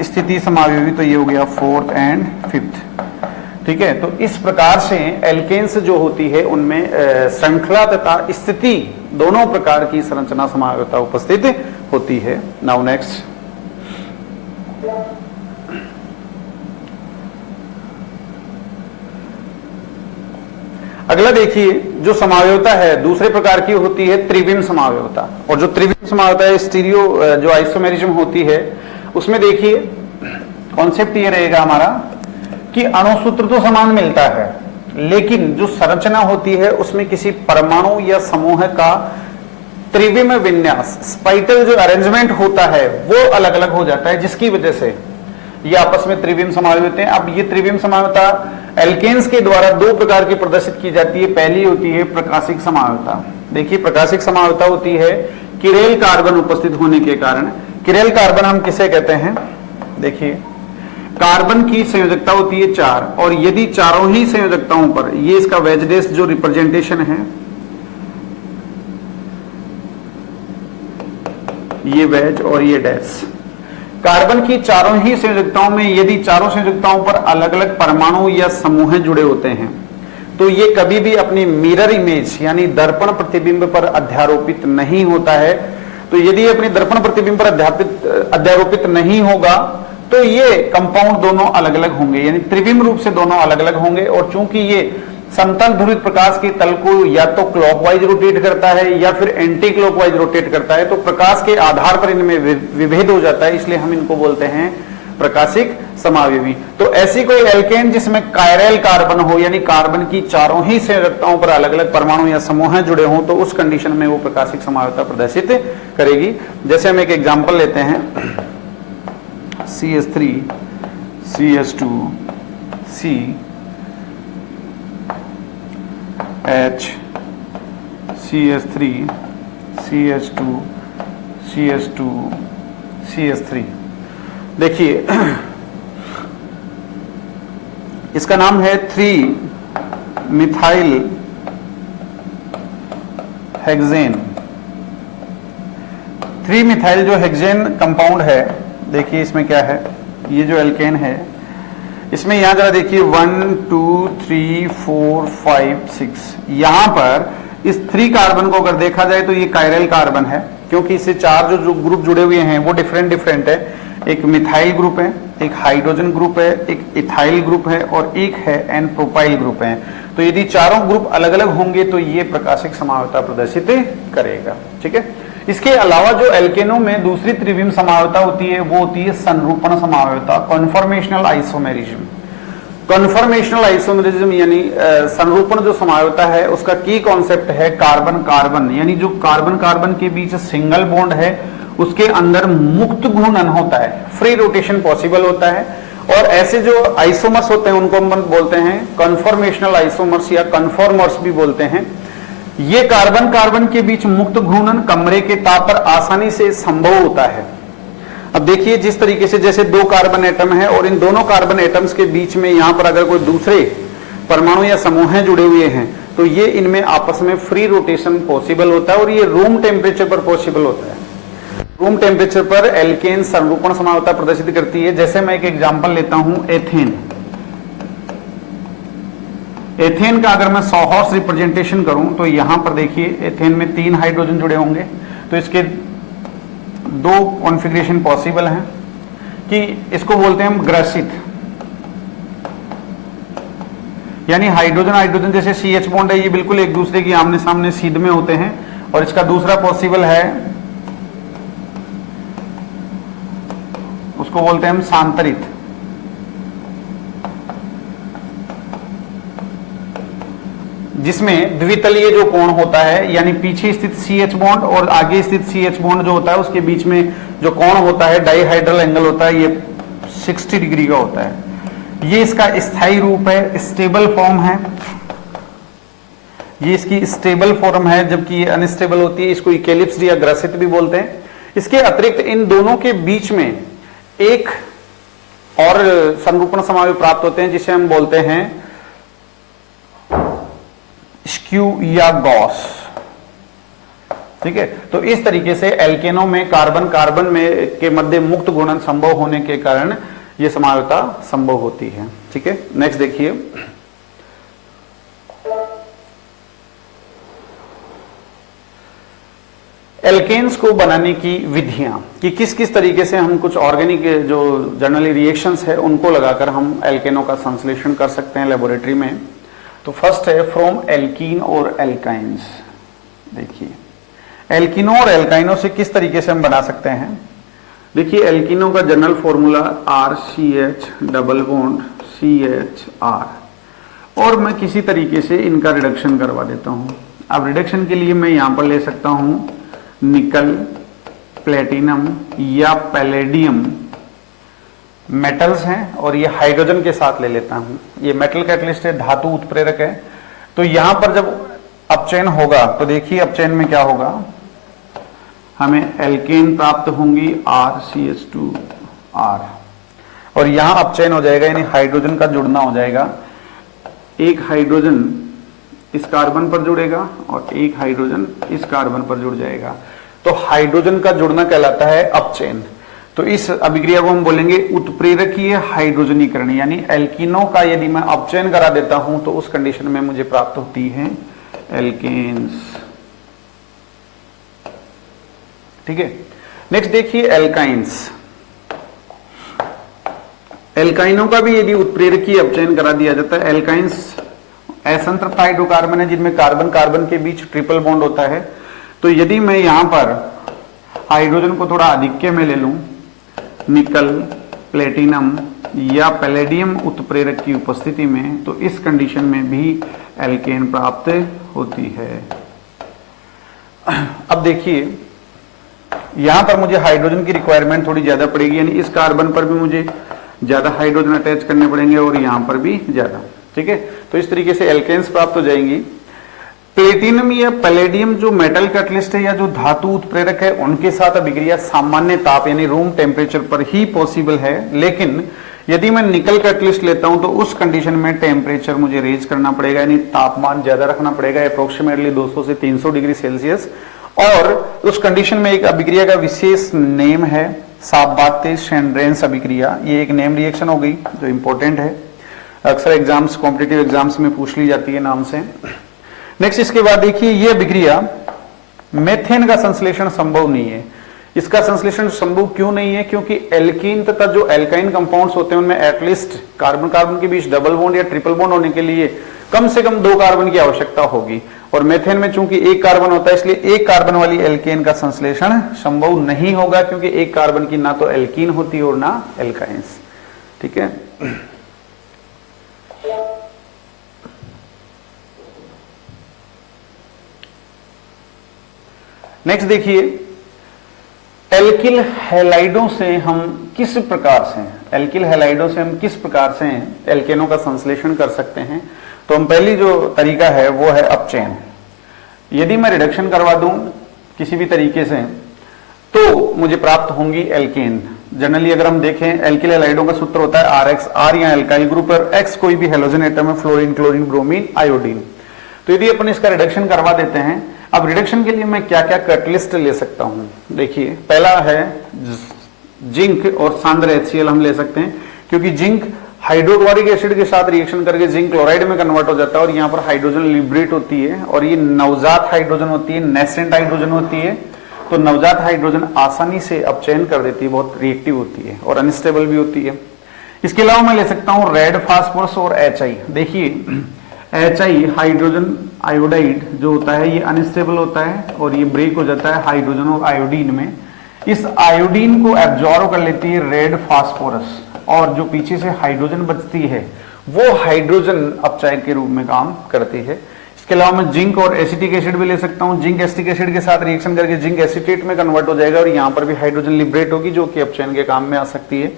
स्थिति समावयवी, तो ये हो गया फोर्थ एंड फिफ्थ। ठीक है, तो इस प्रकार से एल्केन्स जो होती है उनमें श्रृंखला तथा स्थिति दोनों प्रकार की संरचना समावयवता उपस्थित होती है। नाउ नेक्स्ट, अगला देखिए जो समावयवता है दूसरे प्रकार की होती है त्रिविम समावयवता। और जो त्रिविम समावयवता है स्टीरियो जो आइसोमेरिज्म होती है उसमें देखिए कॉन्सेप्ट ये रहेगा हमारा कि अणुसूत्र तो समान मिलता है, लेकिन जो संरचना होती है उसमें किसी परमाणु या समूह का त्रिविम विन्यास, स्पाइटल जो अरेंजमेंट होता है वो अलग अलग हो जाता है, जिसकी वजह से ये आपस में त्रिविम समावयवी होते हैं। अब ये त्रिविम समावयवता एल्केन्स के द्वारा 2 प्रकार की प्रदर्शित की जाती है। पहली होती है प्रकाशिक समावयवता। देखिए प्रकाशिक समावयवता होती है किरेल कार्बन उपस्थित होने के कारण। किरेल कार्बन हम किसे कहते हैं, देखिए कार्बन की संयोजकता होती है 4 और यदि चारों ही संयोजकताओं पर ये इसका वेज डेस जो रिप्रेजेंटेशन है, ये वेज और ये डैश, कार्बन की चारों ही संयोजकताओं में यदि चारों संयोजकताओं पर अलग अलग परमाणु या समूह जुड़े होते हैं तो ये कभी भी अपनी मिरर इमेज यानी दर्पण प्रतिबिंब पर अध्यारोपित नहीं होता है। तो यदि अपनी दर्पण प्रतिबिंब पर अध्यारोपित नहीं होगा तो ये कंपाउंड दोनों अलग अलग होंगे, यानी त्रिविम रूप से दोनों अलग अलग होंगे। और चूंकि ये समतल ध्रुवित प्रकाश के तल को या तो क्लॉकवाइज रोटेट करता है या फिर एंटी क्लॉकवाइज रोटेट करता है, तो प्रकाश के आधार पर इनमें विभेद हो जाता है, इसलिए हम इनको बोलते हैं प्रकाशिक समावयवी। तो ऐसी कोई एल्केन जिसमें कायरल कार्बन हो, यानी कार्बन की चारों ही संयोजकताओं पर अलग अलग परमाणु या समूह जुड़े हों, तो उस कंडीशन में वो प्रकाशिक समावयवता प्रदर्शित करेगी। जैसे हम एक एग्जाम्पल लेते हैं, CH3 CH2 C H CH3 CH2 CH2 CH3। देखिए इसका नाम है 3 मिथाइल हेक्सेन। 3 मिथाइल जो हेक्सेन कंपाउंड है, देखिए इसमें क्या है, ये जो एल्केन है इसमें यहां जरा देखिए 1 2 3 4 5 6, यहां पर इस 3 कार्बन को अगर देखा जाए तो ये कायरल कार्बन है, क्योंकि इससे 4 जो ग्रुप जुड़े हुए हैं वो डिफरेंट है। एक मिथाइल ग्रुप है, एक हाइड्रोजन ग्रुप है, एक इथाइल ग्रुप है और एक है एन प्रोपाइल ग्रुप है। तो यदि चारों ग्रुप अलग अलग होंगे तो ये प्रकाशिक समावयवता प्रदर्शित करेगा। ठीक है, इसके अलावा जो एल्केनों में दूसरी त्रिविम समावयवता होती है वो होती है संरूपण समावयवता, कॉन्फॉर्मेशनल आइसोमेरिज्म। कॉन्फॉर्मेशनल आइसोमेरिज्म यानी संरूपण जो समावयवता है उसका की कॉन्सेप्ट है कार्बन कार्बन, यानी जो कार्बन कार्बन के बीच सिंगल बॉन्ड है उसके अंदर मुक्त घूर्णन होता है, फ्री रोटेशन पॉसिबल होता है। और ऐसे जो आइसोमर्स होते हैं उनको हम बोलते हैं कॉन्फॉर्मेशनल आइसोमर्स या कन्फॉर्मर्स भी बोलते हैं। ये कार्बन कार्बन के बीच मुक्त घूर्णन कमरे के ताप पर आसानी से संभव होता है। अब देखिए जिस तरीके से जैसे दो कार्बन एटम है और इन दोनों कार्बन एटम्स के बीच में यहां पर अगर कोई दूसरे परमाणु या समूह जुड़े हुए हैं तो ये इनमें आपस में फ्री रोटेशन पॉसिबल होता है और ये रूम टेम्परेचर पर पॉसिबल होता है। रूम टेम्परेचर पर एल्केन संरूपण समावयवता प्रदर्शित करती है। जैसे मैं एक एग्जांपल लेता हूं एथेन। एथेन का अगर मैं सॉहॉर्स रिप्रेजेंटेशन करूं तो यहां पर देखिए एथेन में 3 हाइड्रोजन जुड़े होंगे तो इसके 2 कॉन्फ़िगरेशन पॉसिबल हैं कि इसको बोलते हैं हम ग्रसित, यानी हाइड्रोजन हाइड्रोजन जैसे CH बॉन्ड है ये बिल्कुल एक दूसरे की आमने सामने सीध में होते हैं। और इसका दूसरा पॉसिबल है उसको बोलते हैं हम सांतरित, जिसमें द्वितलीय जो कोण होता है यानी पीछे स्थित CH बॉन्ड और आगे स्थित CH बॉन्ड जो होता है उसके बीच में जो कोण होता है डाइहाइड्रल एंगल होता है ये 60 डिग्री का होता है। ये इसका स्थायी रूप है, स्टेबल फॉर्म है, ये इसकी स्टेबल फॉर्म है, जबकि ये अनस्टेबल होती है, इसको इक्लिप्स या ग्रसित भी बोलते हैं। इसके अतिरिक्त इन दोनों के बीच में एक और संरूपण समावयव प्राप्त होते हैं जिसे हम बोलते हैं स्क्यू या गॉस। ठीक है, तो इस तरीके से एल्केनों में कार्बन कार्बन में के मध्य मुक्त घूर्णन संभव होने के कारण यह समावयवता संभव होती है। ठीक है, नेक्स्ट देखिए एल्केन्स को बनाने की विधियां कि किस किस तरीके से हम कुछ ऑर्गेनिक जो जनरली रिएक्शंस है उनको लगाकर हम एल्केनों का संश्लेषण कर सकते हैं लेबोरेटरी में। तो फर्स्ट है फ्रॉम एल्कीन और एल्काइंस। देखिए एल्कीनों और एल्काइनों से किस तरीके से हम बना सकते हैं। देखिए एल्कीनों का general formula RCH double bond CHR, और मैं किसी तरीके से इनका रिडक्शन करवा देता हूं। अब रिडक्शन के लिए मैं यहां पर ले सकता हूं निकल, प्लेटिनम या पैलेडियम मेटल्स हैं और ये हाइड्रोजन के साथ ले लेता हूं। ये मेटल कैटलिस्ट है, धातु उत्प्रेरक है। तो यहां पर जब अपचयन होगा तो देखिए अपचयन में क्या होगा, हमें एल्केन प्राप्त होंगी RCH2R और यहां अपचयन हो जाएगा यानी हाइड्रोजन का जुड़ना हो जाएगा। एक हाइड्रोजन इस कार्बन पर जुड़ेगा और एक हाइड्रोजन इस कार्बन पर जुड़ जाएगा। तो हाइड्रोजन का जुड़ना कहलाता है अपचयन। तो इस अभिक्रिया को हम बोलेंगे उत्प्रेरकीय हाइड्रोजनीकरण, यानी एल्कीनों का यदि मैं अपचयन करा देता हूं तो उस कंडीशन में मुझे प्राप्त होती है एल्केन्स। ठीक है, नेक्स्ट देखिए एल्काइंस। एल्काइनों का भी यदि उत्प्रेरकीय अपचयन करा दिया जाता है, एल्काइंस असंतृप्त हाइड्रोकार्बन है जिनमें कार्बन कार्बन के बीच ट्रिपल बॉन्ड होता है। तो यदि मैं यहां पर हाइड्रोजन को थोड़ा आधिक्य में ले लूं, निकल, प्लेटिनम या पैलेडियम उत्प्रेरक की उपस्थिति में, तो इस कंडीशन में भी एल्केन प्राप्त होती है। अब देखिए यहां पर मुझे हाइड्रोजन की रिक्वायरमेंट थोड़ी ज्यादा पड़ेगी, यानी इस कार्बन पर भी मुझे ज्यादा हाइड्रोजन अटैच करने पड़ेंगे और यहां पर भी ज्यादा। ठीक है, तो इस तरीके से एल्केन्स प्राप्त हो जाएंगी। प्लेटिनम या पैलेडियम जो मेटल कैटलिस्ट है या जो धातु उत्प्रेरक है उनके साथ अभिक्रिया सामान्य ताप यानी रूम टेम्परेचर पर ही पॉसिबल है, लेकिन यदि मैं निकल कैटलिस्ट लेता हूं तो उस कंडीशन में टेम्परेचर मुझे रेज करना पड़ेगा, यानी तापमान ज्यादा रखना पड़ेगा, अप्रोक्सीमेटली 200 से 300 डिग्री सेल्सियस। और उस कंडीशन में एक अभिक्रिया का विशेष नेम है साबाते-शेंड्रेंस अभिक्रिया। ये एक नेम रिएक्शन हो गई जो इंपॉर्टेंट है, अक्सर एग्जाम्स कॉम्पिटिटिव एग्जाम्स में पूछ ली जाती है नाम से। नेक्स्ट इसके बाद देखिए ये अभिक्रिया मेथेन का संश्लेषण संभव नहीं है। इसका संश्लेषण संभव क्यों नहीं है? क्योंकि एल्कीन तथा जो एल्काइन कंपाउंड्स होते हैं उनमें एटलीस्ट कार्बन कार्बन के बीच डबल बॉन्ड या ट्रिपल बॉन्ड होने के लिए कम से कम 2 कार्बन की आवश्यकता होगी, और मेथेन में चूंकि 1 कार्बन होता है इसलिए 1 कार्बन वाली एल्केन का संश्लेषण संभव नहीं होगा, क्योंकि 1 कार्बन की ना तो एल्कीन होती है और ना एल्काइंस। ठीक है, नेक्स्ट देखिए, एल्किल हैलाइडों से हम किस प्रकार से एल्केनों का संश्लेषण कर सकते हैं? तो हम पहली जो तरीका है वो है अपचयन। यदि मैं रिडक्शन करवा दूं किसी भी तरीके से तो मुझे प्राप्त होंगी एल्केन। जनरली अगर हम देखें एल्किल हैलाइडों का सूत्र होता है RX, R या एल्काइल ग्रुप और X कोई भी हेलोजन एटम है, फ्लोरीन, क्लोरीन, ब्रोमीन, आयोडीन। तो यदि अपन इसका रिडक्शन करवा देते हैं, अब रिडक्शन के लिए मैं क्या क्या कैटलिस्ट ले सकता हूं? देखिए, पहला है जिंक और सांद्र HCl हम ले सकते हैं, क्योंकि जिंक हाइड्रोक्लोरिक एसिड के साथ रिएक्शन करके जिंक क्लोराइड में कन्वर्ट हो जाता है और यहाँ पर हाइड्रोजन लिबरेट होती है, और ये नवजात हाइड्रोजन होती है, नेसेंट हाइड्रोजन होती है। तो नवजात हाइड्रोजन आसानी से अपचयन कर देती है, बहुत रिएक्टिव होती है और अनस्टेबल भी होती है। इसके अलावा मैं ले सकता हूं रेड फास्फोरस और HI। देखिए, HI हाइड्रोजन आयोडाइड जो होता है ये अनस्टेबल होता है और ये ब्रेक हो जाता है हाइड्रोजन और आयोडीन में। इस आयोडीन को एब्जॉर्ब कर लेती है रेड फास्फोरस, और जो पीछे से हाइड्रोजन बचती है वो हाइड्रोजन अपचायक के रूप में काम करती है। इसके अलावा मैं जिंक और एसिटिक एसिड भी ले सकता हूं। जिंक एसिटिक एसिड के साथ रिएक्शन करके जिंक एसिटेट में कन्वर्ट हो जाएगा और यहां पर भी हाइड्रोजन लिबरेट होगी, जो कि अपचयन के काम में आ सकती है।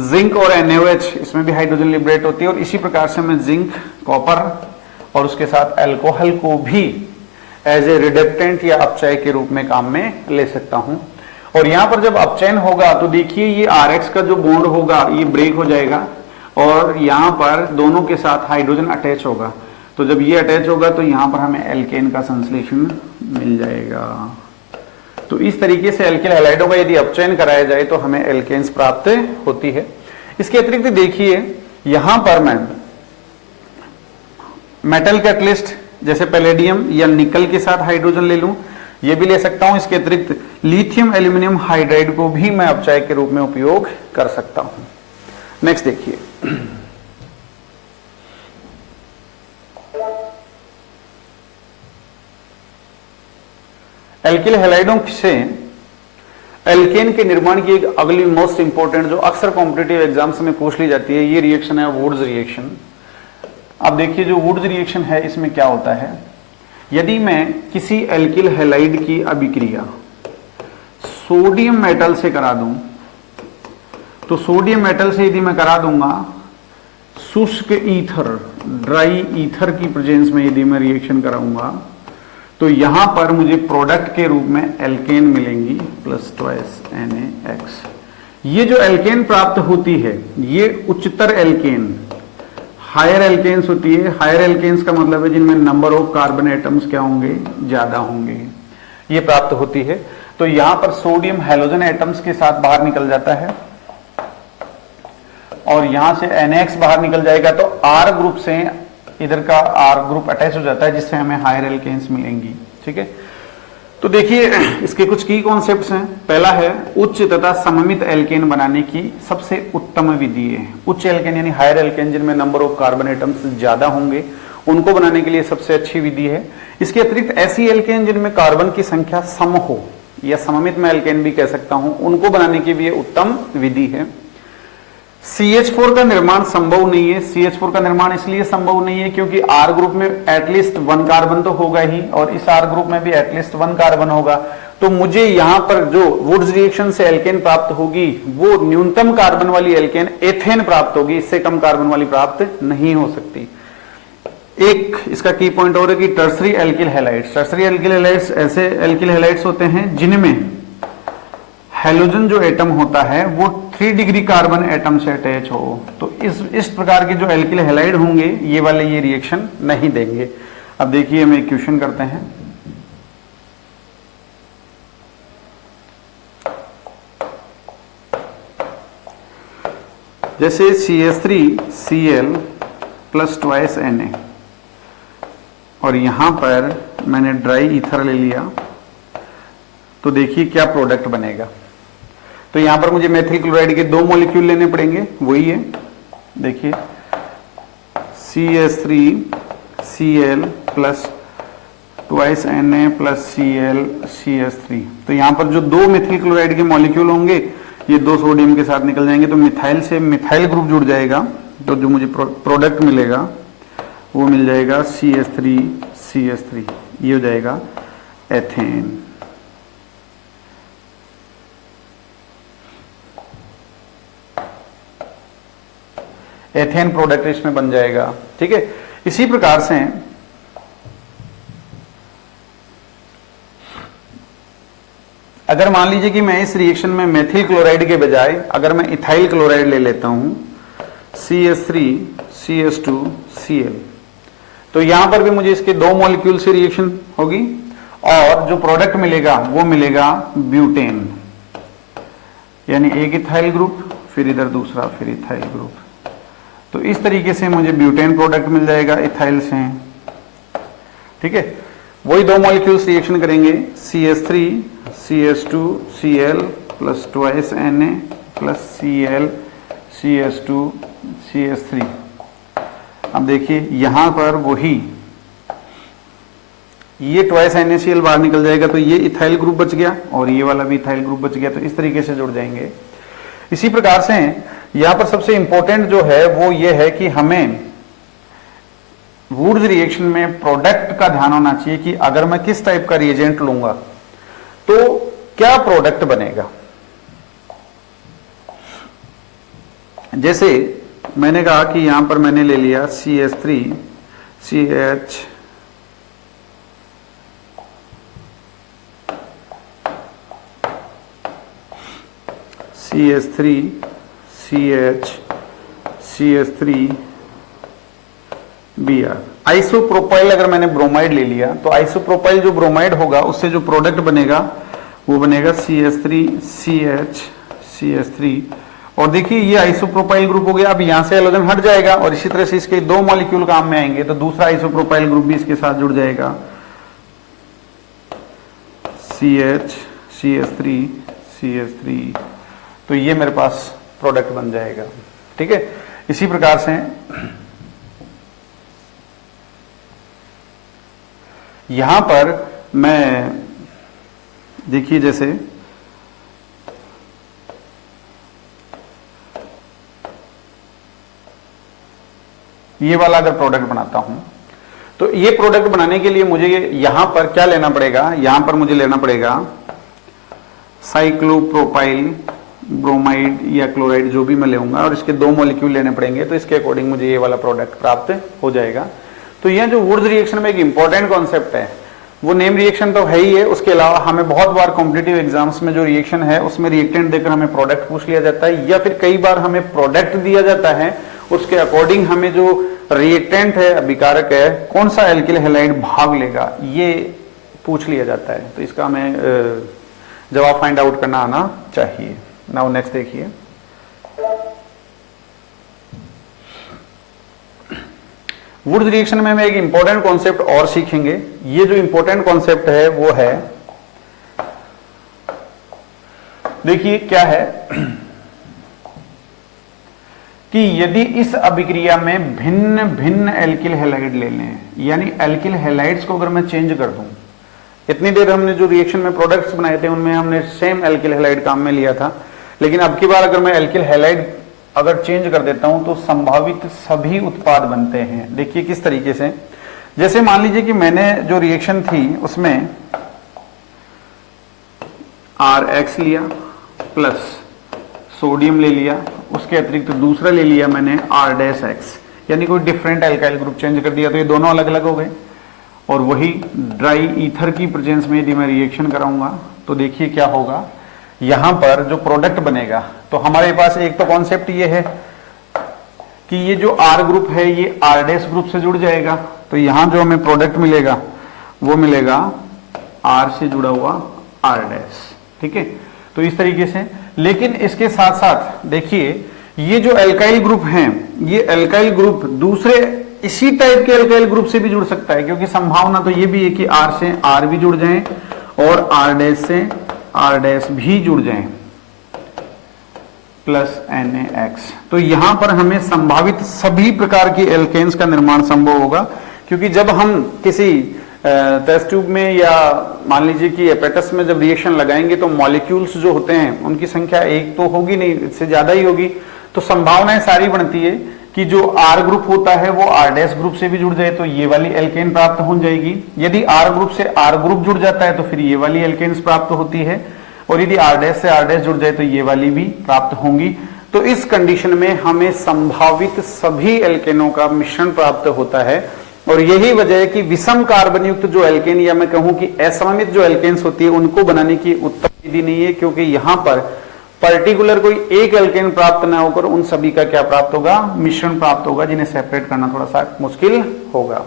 जिंक और NaOH, इसमें भी हाइड्रोजन लिबरेट होती है, और इसी प्रकार से मैं जिंक, कॉपर और उसके साथ अल्कोहल को भी एज ए रिडक्टेंट या अपचय के रूप में काम में ले सकता हूं। और यहां पर जब अपचयन होगा तो देखिए ये RX का जो बॉन्ड होगा ये ब्रेक हो जाएगा और यहां पर दोनों के साथ हाइड्रोजन अटैच होगा। तो जब ये अटैच होगा तो यहां पर हमें एल्केन का संश्लेषण मिल जाएगा। तो इस तरीके से एल्किल हैलाइडों का यदि अपचयन कराया जाए तो हमें एल्केन्स प्राप्त होती है। इसके अतिरिक्त देखिए, यहां पर मैं मेटल कैटलिस्ट जैसे पैलेडियम या निकल के साथ हाइड्रोजन ले लूं, ये भी ले सकता हूं। इसके अतिरिक्त लिथियम एल्यूमिनियम हाइड्राइड को भी मैं अपचायक के रूप में उपयोग कर सकता हूं। नेक्स्ट देखिए, एल्किल हैलाइडों से एल्केन के निर्माण की एक अगली मोस्ट इंपॉर्टेंट जो अक्सर कॉम्पिटिटिव एग्जाम्स में पूछ ली जाती है, ये रिएक्शन है वुड्स रिएक्शन। अब देखिए, जो वुड्स रिएक्शन है इसमें क्या होता है, यदि मैं किसी एल्किल हैलाइड की अभिक्रिया सोडियम मेटल से करा दूं, तो सोडियम मेटल से यदि मैं करा दूंगा शुष्क ईथर, ड्राई ईथर की प्रेजेंस में यदि मैं रिएक्शन कराऊंगा तो यहां पर मुझे प्रोडक्ट के रूप में एल्केन मिलेंगी प्लस ट्वाइस NaX। ये जो एल्केन प्राप्त होती है ये उच्चतर एल्केन, हायर एल्केन्स होती है। हायर एल्केन्स का मतलब है जिनमें नंबर ऑफ कार्बन एटम्स क्या होंगे, ज्यादा होंगे, ये प्राप्त होती है। तो यहां पर सोडियम हैलोजन एटम्स के साथ बाहर निकल जाता है और यहां से NaX बाहर निकल जाएगा, तो R ग्रुप से इधर का R ग्रुप अटैच हो जाता है जिससे हमें हायर एल्केन्स मिलेंगी। ठीक है, तो देखिए इसके कुछ की कॉन्सेप्ट्स हैं। पहला है उच्च तथा सममित एल्केन बनाने की सबसे उत्तम विधि है। उच्च एल्केन यानी हायर एल्केन जिनमें नंबर ऑफ कार्बन एटम्स ज्यादा होंगे, उनको बनाने के लिए सबसे अच्छी विधि है। इसके अतिरिक्त ऐसी एल्केन जिनमें कार्बन की संख्या सम हो, या सममित में एल्केन भी कह सकता हूं, उनको बनाने की भी ये उत्तम विधि है। CH4 का निर्माण संभव नहीं है। CH4 का निर्माण इसलिए संभव नहीं है क्योंकि R ग्रुप में एटलीस्ट 1 कार्बन तो होगा ही, और इस R ग्रुप में भी एटलीस्ट 1 कार्बन होगा। तो मुझे यहां पर जो वुड्स रिएक्शन से एल्केन प्राप्त होगी वो न्यूनतम कार्बन वाली एल्केन एथेन प्राप्त होगी, इससे कम कार्बन वाली प्राप्त नहीं हो सकती। एक इसका की पॉइंट और है कि tertiary alkyl halides, tertiary alkyl halides ऐसे एल्किल हैलाइड्स होते हैं जिनमें हैलोजन जो एटम होता है वो 3 डिग्री कार्बन एटम से अटैच हो। तो इस प्रकार के जो एल्किल हैलाइड होंगे ये वाले ये रिएक्शन नहीं देंगे। अब देखिए हम एक क्वेश्चन करते हैं। जैसे CH3Cl प्लस ट्वाइस Na, और यहां पर मैंने ड्राई ईथर ले लिया, तो देखिए क्या प्रोडक्ट बनेगा। तो यहां पर मुझे मेथिल क्लोराइड के 2 मॉलिक्यूल लेने पड़ेंगे, वही है, देखिए CH3Cl plus twice Na plus Cl CH3। तो यहां पर जो 2 मेथिल क्लोराइड के मॉलिक्यूल होंगे ये 2 सोडियम के साथ निकल जाएंगे, तो मिथाइल से मिथाइल ग्रुप जुड़ जाएगा। तो जो मुझे प्रोडक्ट मिलेगा वो मिल जाएगा CH3CH3, ये हो जाएगा एथेन। एथेन प्रोडक्ट इसमें बन जाएगा, ठीक है। इसी प्रकार से अगर मान लीजिए कि मैं इस रिएक्शन में मेथिल क्लोराइड के बजाय अगर मैं इथाइल क्लोराइड ले लेता हूं CH3CH2Cl, तो यहां पर भी मुझे इसके 2 मॉलिक्यूल से रिएक्शन होगी और जो प्रोडक्ट मिलेगा वो मिलेगा ब्यूटेन, यानी एक इथाइल ग्रुप फिर इधर दूसरा फिर इथाइल ग्रुप। तो इस तरीके से मुझे ब्यूटेन प्रोडक्ट मिल जाएगा इथाइल से, ठीक है। वही 2 मॉलिक्यूल्स रिएक्शन करेंगे CH3CH2Cl plus twice Na plus Cl CH2CH3। अब देखिए यहां पर वही ये ट्वाइस NaCl बाहर निकल जाएगा, तो ये इथाइल ग्रुप बच गया और ये वाला भी इथाइल ग्रुप बच गया। तो इस तरीके से जुड़ जाएंगे। इसी प्रकार से यहां पर सबसे इंपॉर्टेंट जो है वो ये है कि हमें वुड्स रिएक्शन में प्रोडक्ट का ध्यान होना चाहिए कि अगर मैं किस टाइप का रिएजेंट लूंगा तो क्या प्रोडक्ट बनेगा। जैसे मैंने कहा कि यहां पर मैंने ले लिया CH3CH CH3Br। आइसोप्रोपाइल अगर मैंने ब्रोमाइड ले लिया तो आइसोप्रोपाइल जो ब्रोमाइड होगा उससे जो प्रोडक्ट बनेगा वो बनेगा CH3CH3। और देखिए ये आइसोप्रोपाइल ग्रुप हो गया। अब यहां से हैलोजन हट जाएगा और इसी तरह से इसके 2 मॉलिक्यूल काम में आएंगे, तो दूसरा आइसोप्रोपाइल ग्रुप भी इसके साथ जुड़ जाएगा CH3CH3। तो ये मेरे पास प्रोडक्ट बन जाएगा, ठीक है। इसी प्रकार से यहां पर मैं देखिए जैसे ये वाला अगर प्रोडक्ट बनाता हूं तो ये प्रोडक्ट बनाने के लिए मुझे यहां पर क्या लेना पड़ेगा, यहां पर मुझे लेना पड़ेगा साइक्लोप्रोपाइल ब्रोमाइड या क्लोराइड जो भी मैं लेऊंगा और इसके 2 मॉलिक्यूल लेने पड़ेंगे, तो इसके अकॉर्डिंग मुझे ये वाला प्रोडक्ट प्राप्त हो जाएगा। तो यह जो वुड्स रिएक्शन में एक इंपॉर्टेंट कॉन्सेप्ट है वो नेम रिएक्शन तो है ही है, उसके अलावा हमें बहुत बार कॉम्पिटिटिव एग्जाम्स में जो रिएक्शन है उसमें रिएक्टेंट देकर हमें प्रोडक्ट पूछ लिया जाता है, या फिर कई बार हमें प्रोडक्ट दिया जाता है उसके अकॉर्डिंग हमें जो रिएक्टेंट है अभिकारक है कौन सा एल्किल हैलाइड भाग लेगा ये पूछ लिया जाता है। तो इसका हमें जवाब फाइंड आउट करना आना चाहिए। नाउ नेक्स्ट देखिए, वुड्स रिएक्शन में हम एक इंपॉर्टेंट कॉन्सेप्ट और सीखेंगे। ये जो इंपॉर्टेंट कॉन्सेप्ट है वो है, देखिए क्या है कि यदि इस अभिक्रिया में भिन्न भिन्न एल्किल हैलाइड ले लें, यानी एल्किल हैलाइड्स को अगर मैं चेंज कर दूं, इतनी देर हमने जो रिएक्शन में प्रोडक्ट्स बनाए थे उनमें हमने सेम एल्किल हैलाइड काम में लिया था, लेकिन अब की बार अगर मैं एल्किल हैलाइड अगर चेंज कर देता हूं तो संभावित सभी उत्पाद बनते हैं। देखिए किस तरीके से, जैसे मान लीजिए कि मैंने जो रिएक्शन थी उसमें RX लिया प्लस सोडियम ले लिया, उसके अतिरिक्त तो दूसरा ले लिया मैंने R'(X), यानी कोई डिफरेंट एल्काइल ग्रुप चेंज कर दिया, तो ये दोनों अलग अलग हो गए। और वही ड्राई ईथर की प्रेजेंस में यदि मैं रिएक्शन कराऊंगा तो देखिए क्या होगा, यहां पर जो प्रोडक्ट बनेगा, तो हमारे पास एक तो कॉन्सेप्ट ये है कि ये जो R ग्रुप है ये R' ग्रुप से जुड़ जाएगा, तो यहां जो हमें प्रोडक्ट मिलेगा वो मिलेगा R से जुड़ा हुआ R', ठीक है। तो इस तरीके से, लेकिन इसके साथ साथ देखिए ये जो एल्काइल ग्रुप हैं, ये एल्काइल ग्रुप दूसरे इसी टाइप के एल्काइल ग्रुप से भी जुड़ सकता है, क्योंकि संभावना तो ये भी है कि R से R भी जुड़ जाएं और R' से R डैश भी जुड़ जाएं प्लस NaX, तो यहां पर हमें संभावित सभी प्रकार के एल्केन्स का निर्माण संभव होगा, क्योंकि जब हम किसी टेस्ट ट्यूब में या मान लीजिए कि एपेटस में जब रिएक्शन लगाएंगे तो मॉलिक्यूल्स जो होते हैं उनकी संख्या एक तो होगी नहीं, इससे ज्यादा ही होगी, तो संभावनाएं सारी बनती है कि जो R ग्रुप होता है वो R डैश ग्रुप से भी जुड़ जाए तो ये वाली एल्केन प्राप्त हो जाएगी। यदि R ग्रुप से R ग्रुप जुड़ जाता है तो फिर ये वाली एल्केन्स प्राप्त होती है, और यदि R डैश से R डैश जुड़ जाए तो ये वाली भी प्राप्त होंगी। तो इस कंडीशन में हमें संभावित सभी एल्केनों का मिश्रण प्राप्त होता है, और यही वजह है कि विषम कार्बन युक्त जो एल्केन, या मैं कहूं कि असममित जो एल्केन्स होती है उनको बनाने की उत्तम विधि नहीं है, क्योंकि यहां पर पर्टिकुलर कोई एक एल्केन प्राप्त ना होकर उन सभी का क्या प्राप्त होगा, मिश्रण प्राप्त होगा, जिन्हें सेपरेट करना थोड़ा सा मुश्किल होगा।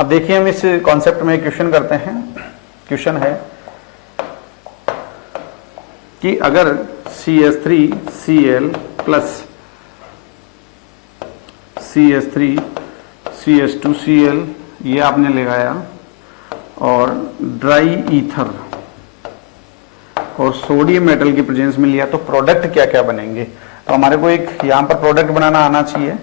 अब देखिए हम इस कॉन्सेप्ट में क्वेश्चन करते हैं। क्वेश्चन है कि अगर CH3Cl प्लस CH3CH2Cl ये आपने लगाया और ड्राई ईथर और सोडियम मेटल की प्रेजेंस में लिया, तो प्रोडक्ट क्या क्या बनेंगे। तो हमारे को एक यहां पर प्रोडक्ट बनाना आना चाहिए।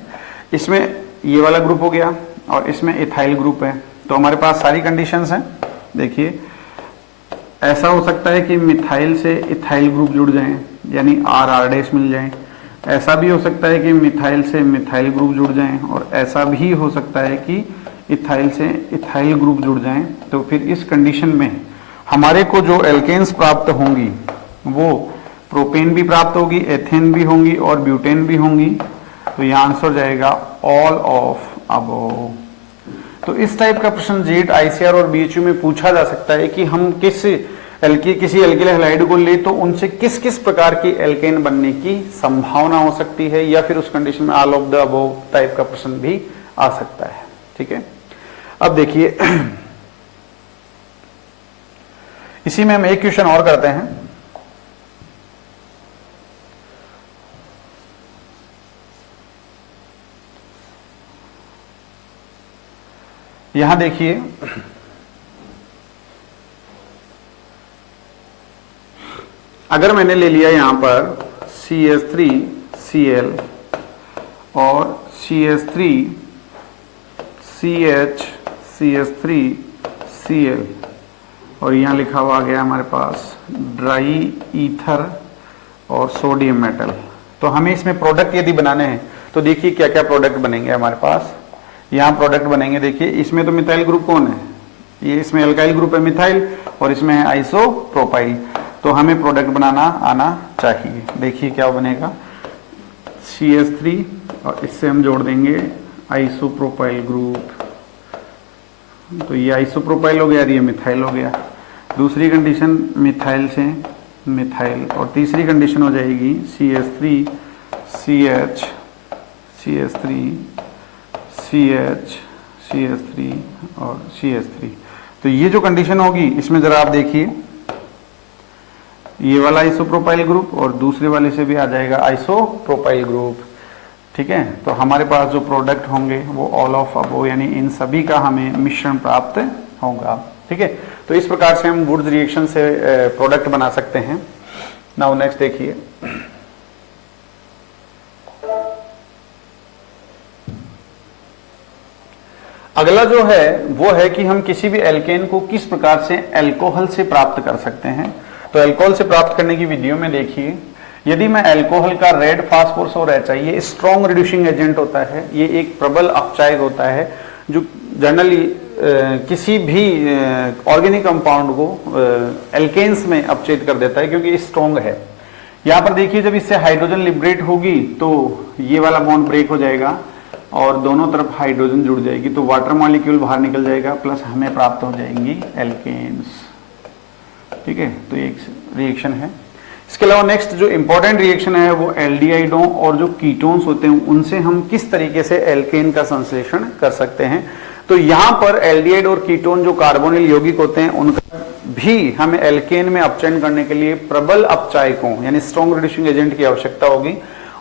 इसमें ये वाला ग्रुप हो गया और इसमें इथाइल ग्रुप है, तो हमारे पास सारी कंडीशंस हैं। देखिए ऐसा हो सकता है कि मिथाइल से इथाइल ग्रुप जुड़ जाएं, यानी R डैश मिल जाए। ऐसा भी हो सकता है कि मिथाइल से मिथाइल ग्रुप जुड़ जाएं, और ऐसा भी हो सकता है कि इथाइल से इथाइल ग्रुप जुड़ जाएं। तो फिर इस कंडीशन में हमारे को जो एल्केन्स प्राप्त होंगी वो प्रोपेन भी प्राप्त होगी, एथेन भी होंगी और ब्यूटेन भी होंगी। तो यह आंसर जाएगा ऑल ऑफ अबव। तो इस टाइप का प्रश्न जेट, आईसीआर और बीएचयू में पूछा जा सकता है कि हम किसी एल्किल हैलाइड को ले तो उनसे किस किस प्रकार की एल्केन बनने की संभावना हो सकती है, या फिर उस कंडीशन में all of the above type का प्रश्न भी आ सकता है। ठीक है, अब देखिए इसी में हम एक क्वेश्चन और करते हैं। यहां देखिए अगर मैंने ले लिया यहां पर CH3Cl और CH3CH3Cl और यहां लिखा हुआ आ गया हमारे पास ड्राई ईथर और सोडियम मेटल। तो हमें इसमें प्रोडक्ट यदि बनाने हैं तो देखिए क्या क्या प्रोडक्ट बनेंगे हमारे पास। यहाँ प्रोडक्ट बनेंगे, देखिए इसमें तो मिथाइल ग्रुप कौन है, ये इसमें अल्काइल ग्रुप है मिथाइल, और इसमें है आइसोप्रोपाइल। तो हमें प्रोडक्ट बनाना आना चाहिए। देखिए क्या बनेगा, CH3 और इससे हम जोड़ देंगे आइसोप्रोपाइल ग्रुप, तो ये आइसोप्रोपाइल हो गया और ये मिथाइल हो गया। दूसरी कंडीशन मिथाइल से मिथाइल, और तीसरी कंडीशन हो जाएगी CH3 और CH3। तो ये जो कंडीशन होगी इसमें जरा आप देखिए, ये वाला आइसोप्रोपाइल ग्रुप और दूसरे वाले से भी आ जाएगा आइसोप्रोपाइल ग्रुप। ठीक है, तो हमारे पास जो प्रोडक्ट होंगे वो ऑल ऑफ अबव, यानी इन सभी का हमें मिश्रण प्राप्त होगा। ठीक है, तो इस प्रकार से हम वुड्स रिएक्शन से प्रोडक्ट बना सकते हैं। नाउ नेक्स्ट देखिए, अगला जो है वो है कि हम किसी भी एल्केन को किस प्रकार से अल्कोहल से प्राप्त कर सकते हैं। तो अल्कोहल से प्राप्त करने की विधियों में देखिए, यदि मैं अल्कोहल का रेड फास्फोरस और HI, ये स्ट्रॉन्ग रिड्यूसिंग एजेंट होता है, ये एक प्रबल अपचायक होता है जो जनरली किसी भी ऑर्गेनिक कंपाउंड को एल्केन्स में अपचयित कर देता है क्योंकि स्ट्रॉन्ग है। यहां पर देखिए जब इससे हाइड्रोजन लिबरेट होगी तो ये वाला बॉन्ड ब्रेक हो जाएगा और दोनों तरफ हाइड्रोजन जुड़ जाएगी, तो वाटर मॉलिक्यूल बाहर निकल जाएगा, प्लस हमें प्राप्त हो जाएंगी एल्केन्स। ठीक है, तो एक रिएक्शन है। इसके अलावा नेक्स्ट जो इंपॉर्टेंट रिएक्शन है वो एल्डिहाइडों और जो कीटोन्स होते हैं उनसे हम किस तरीके से एल्केन का संश्लेषण कर सकते हैं। तो यहां पर एल्डिहाइड और कीटोन जो कार्बोनिल यौगिक होते हैं उनका भी हमें एल्केन में अपचयन करने के लिए प्रबल अपचायकों यानी स्ट्रॉन्ग रिड्यूसिंग एजेंट की आवश्यकता होगी।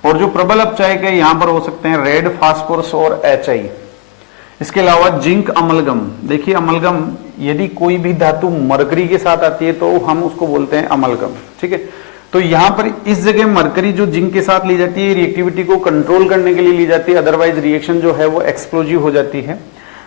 और जो प्रबल अपचायक है यहां पर हो सकते हैं रेड फास्फोरस और HI। इसके अलावा जिंक अमलगम, देखिए अमलगम यदि कोई भी धातु मरकरी के साथ आती है तो हम उसको बोलते हैं अमलगम, ठीक है। तो यहां पर इस जगह मरकरी जो जिंक के साथ ली जाती है रिएक्टिविटी को कंट्रोल करने के लिए ली जाती है, अदरवाइज रिएक्शन जो है वो एक्सप्लोजिव हो जाती है।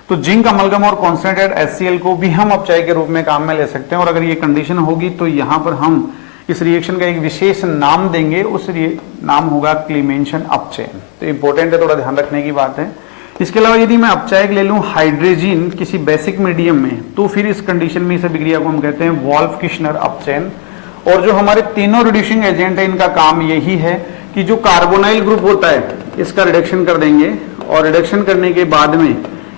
तो जिंक अमलगम और कॉन्सेंट्रेटेड HCl को भी हम अपचायक के रूप में काम में ले सकते हैं, और अगर ये कंडीशन होगी तो यहां पर हम इस रिएक्शन का एक विशेष नाम देंगे, उस नाम होगा क्लीमेंशन अपचयन। तो इंपॉर्टेंट है, थोड़ा ध्यान रखने की बात है। इसके अलावा यदि मैं अपचायक ले लूं हाइड्रोजन किसी बेसिक मीडियम में, तो फिर इस कंडीशन में इस अभिक्रिया को हम कहते हैं वॉल्फ किश्नर अपचयन। और जो हमारे तीनों रिड्यूसिंग एजेंट है इनका काम यही है कि जो कार्बोनाइल ग्रुप होता है इसका रिडक्शन कर देंगे, और रिडक्शन करने के बाद में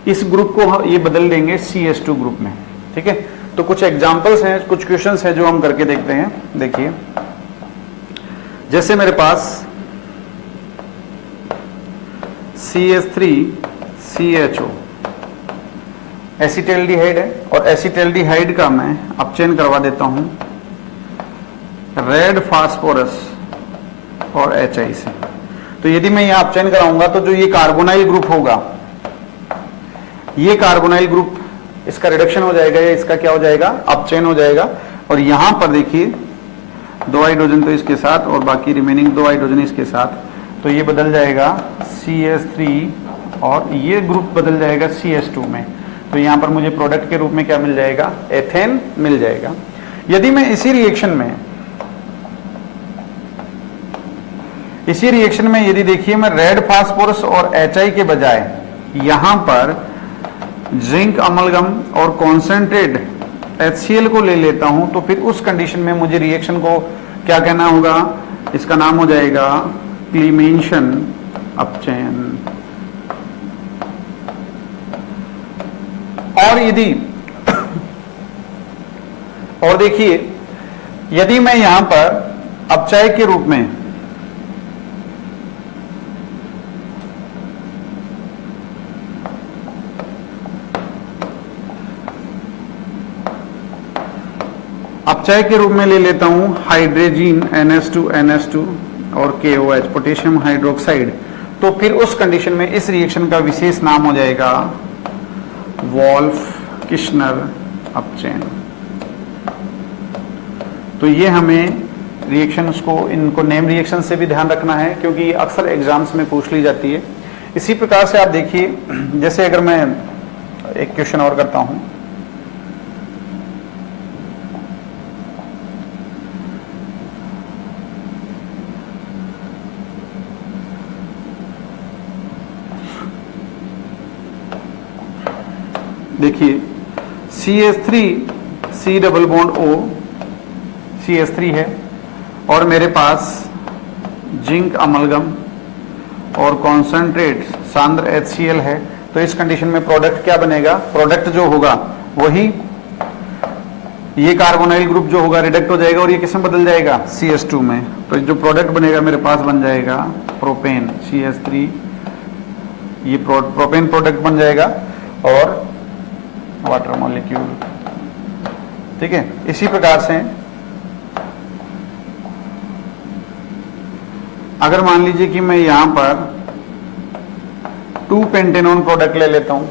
इस ग्रुप को ये बदल देंगे CH2 ग्रुप में, ठीक है। तो कुछ एग्जांपल्स हैं, कुछ क्वेश्चंस हैं जो हम करके देखते हैं। देखिए जैसे मेरे पास CH3CHO एसिटाल्डिहाइड है, और एसिटाल्डिहाइड का मैं अपचयन करवा देता हूं रेड फास्फोरस और HI से। तो यदि मैं यहां अपचयन कराऊंगा तो जो ये कार्बोनाइल ग्रुप होगा, ये कार्बोनाइल ग्रुप इसका रिडक्शन हो जाएगा या इसका क्या हो जाएगा, अपचयन हो जाएगा। और यहां पर देखिए 2 हाइड्रोजन तो इसके साथ और बाकी रिमेनिंग 2 हाइड्रोजन इसके साथ, तो ये बदल जाएगा CH3 और ये ग्रुप बदल जाएगा CH2 में। तो यहां पर मुझे प्रोडक्ट के रूप में क्या मिल जाएगा, एथेन मिल जाएगा। यदि मैं इसी रिएक्शन में यदि देखिए मैं रेड फास्फोरस और HI के बजाय यहां पर जिंक अमलगम और कॉन्सेंट्रेट HCl को ले लेता हूं, तो फिर उस कंडीशन में मुझे रिएक्शन को क्या कहना होगा, इसका नाम हो जाएगा क्लीमेंशन अपचयन। और देखिए यदि मैं यहां पर अपचायक के रूप में अपचायक के रूप में ले लेता हूं हाइड्रोजन NH2 और KOH पोटेशियम हाइड्रोक्साइड, तो फिर उस कंडीशन में इस रिएक्शन का विशेष नाम हो जाएगा वॉल्फ किश्नर अपचयन। तो ये हमें रिएक्शंस को, इनको नेम रिएक्शन से भी ध्यान रखना है क्योंकि ये अक्सर एग्जाम्स में पूछ ली जाती है। इसी प्रकार से आप देखिए, जैसे अगर मैं एक क्वेश्चन और करता हूं, देखिए CH3 C double bond O CH3 है, और मेरे पास जिंक अमलगम और कॉन्सेंट्रेट सांद्र HCl है। तो इस कंडीशन में प्रोडक्ट क्या बनेगा, प्रोडक्ट जो होगा वही ये कार्बोनाइल ग्रुप जो होगा रिडक्ट हो जाएगा और ये किस में बदल जाएगा, CH2 में। तो जो प्रोडक्ट बनेगा मेरे पास बन जाएगा प्रोपेन CH3, ये प्रोपेन प्रोडक्ट बन जाएगा और वाटर मॉलिक्यूल, ठीक है। इसी प्रकार से अगर मान लीजिए कि मैं यहां पर 2 पेंटेनॉन प्रोडक्ट ले लेता हूं,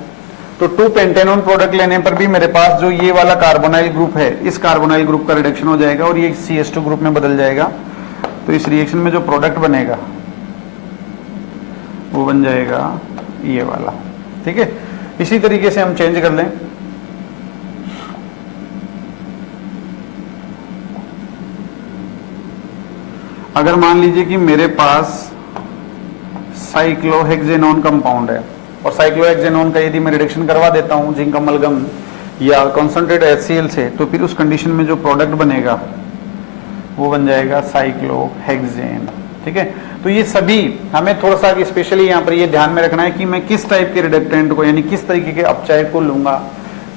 तो 2 पेंटेनॉन प्रोडक्ट लेने पर भी मेरे पास जो ये वाला कार्बोनाइल ग्रुप है, इस कार्बोनाइल ग्रुप का रिडक्शन हो जाएगा और ये CH2 ग्रुप में बदल जाएगा। तो इस रिएक्शन में जो प्रोडक्ट बनेगा वो बन जाएगा ये वाला, ठीक है। इसी तरीके से हम चेंज कर लें, अगर मान लीजिए कि मेरे पास साइक्लोहेक्सेनोन कंपाउंड है और साइक्लोहेक्सेनोन का यदि मैं रिडक्शन करवा देता हूं जिंक अमलगम या कॉन्सेंट्रेट HCl से, तो फिर उस कंडीशन में जो प्रोडक्ट बनेगा वो बन जाएगा साइक्लोहेक्सेन, ठीक है। तो ये सभी हमें थोड़ा सा स्पेशली यहाँ पर ये ध्यान में रखना है कि मैं किस टाइप के रिडक्टेंट को यानी किस तरीके के अपचायक को लूंगा,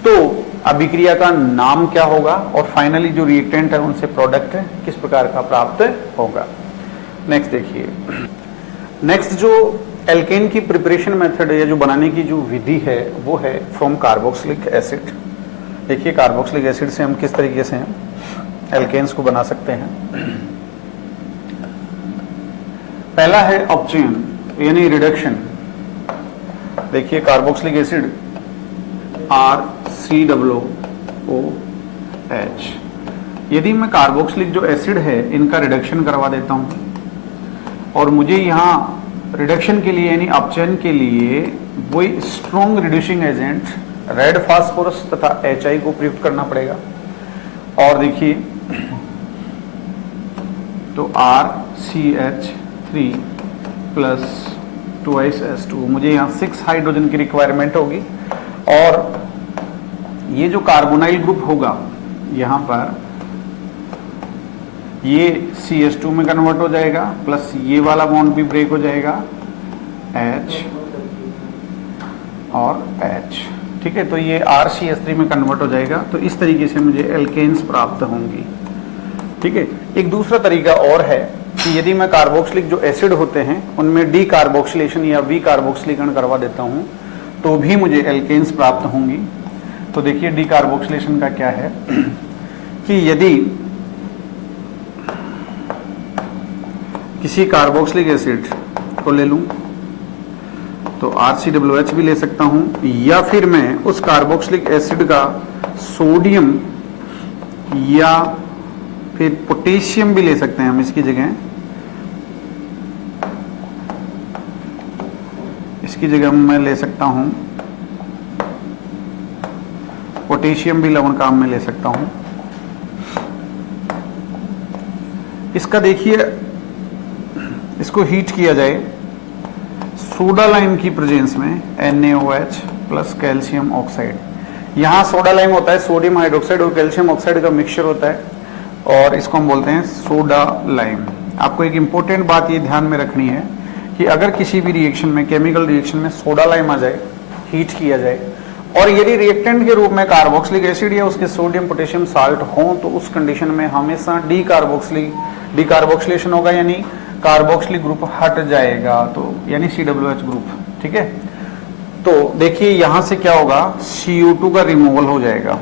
तो अभिक्रिया का नाम क्या होगा और फाइनली जो रिएक्टेंट है उनसे प्रोडक्ट किस प्रकार का प्राप्त होगा। नेक्स्ट देखिए, नेक्स्ट जो एल्केन की प्रिपरेशन मेथड या जो बनाने की जो विधि है वो है फ्रॉम कार्बोक्सिलिक एसिड। देखिए कार्बोक्सिलिक एसिड से हम किस तरीके से एल्केन्स को बना सकते हैं। पहला है अपचयन यानी रिडक्शन। देखिए कार्बोक्सिलिक एसिड RCOOH। यदि मैं कार्बोक्सिलिक जो एसिड है इनका रिडक्शन करवा देता हूं और मुझे यहाँ रिडक्शन के लिए यानी अपचयन के लिए वही strong reducing agent red phosphorus तथा HI को प्रयुक्त करना पड़ेगा। और देखिए तो RCH3 प्लस 2S2, मुझे यहाँ 6 हाइड्रोजन की रिक्वायरमेंट होगी और ये जो कार्बोनाइल ग्रुप होगा यहाँ पर ये CH2 में कन्वर्ट हो जाएगा प्लस ये वाला बॉन्ड भी ब्रेक हो जाएगा H और H, ठीक है। तो ये RCH3 में कन्वर्ट हो जाएगा। तो इस तरीके से मुझे एल्केन्स प्राप्त होंगी, ठीक है। एक दूसरा तरीका और है कि यदि मैं कार्बोक्सिलिक जो एसिड होते हैं उनमें डी कार्बोक्सिलेशन या वी कार्बोक्सिलीकरण करवा देता हूं तो भी मुझे एल्केन्स प्राप्त होंगी। तो देखिए डी कार्बोक्सिलेशन का क्या है कि यदि किसी कार्बोक्सिलिक एसिड को ले लूं तो RCOOH भी ले सकता हूं या फिर मैं उस कार्बोक्सिलिक एसिड का सोडियम या फिर पोटेशियम भी ले सकते हैं हम इसकी जगह। इसकी जगह मैं ले सकता हूं पोटेशियम भी लवण काम में ले सकता हूं। इसका देखिए इसको हीट किया जाए सोडा लाइम की प्रेजेंस में NaOH प्लस कैल्शियम ऑक्साइड। यहाँ सोडा लाइम होता है सोडियम हाइड्रोक्साइड और कैल्शियम ऑक्साइड का मिक्सचर होता है और इसको हम बोलते हैं सोडा लाइम। आपको एक इंपॉर्टेंट बात ये ध्यान में रखनी है कि अगर किसी भी रिएक्शन में केमिकल रिएक्शन में सोडा लाइम आ जाए, हीट किया जाए और यदि रिएक्टेंट के रूप में कार्बोक्सिलिक एसिड या उसके सोडियम पोटेशियम साल्ट हो तो उस कंडीशन में हमेशा डीकार्बोक्सिलेशन होगा यानी कार्बोक्सिलिक ग्रुप हट जाएगा, तो यानी COOH ग्रुप, ठीक है। तो देखिए यहां से क्या होगा CO2 का रिमूवल हो जाएगा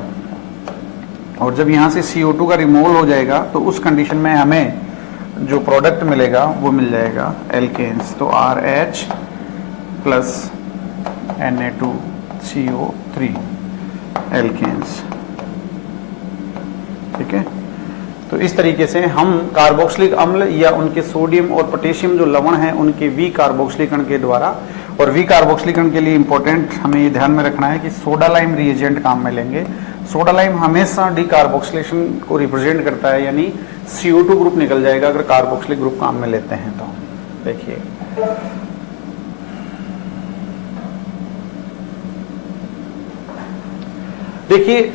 और जब यहां से CO2 का रिमूवल हो जाएगा तो उस कंडीशन में हमें जो प्रोडक्ट मिलेगा वो मिल जाएगा एल्केन्स। तो RH प्लस Na2CO3 एल्केन्स, ठीक है। तो इस तरीके से हम कार्बोक्सिलिक अम्ल या उनके सोडियम और पोटेशियम जो लवण हैं उनके वी कार्बोक्सिलीकरण के द्वारा, और वी कार्बोक्सिलीकरण के लिए इंपॉर्टेंट हमें ये ध्यान में रखना है कि सोडा लाइम रिएजेंट काम में लेंगे। सोडा लाइम हमेशा डीकार्बोक्सिलेशन को रिप्रेजेंट करता है यानी CO2 ग्रुप निकल जाएगा अगर कार्बोक्सिलिक ग्रुप काम में लेते हैं तो। देखिए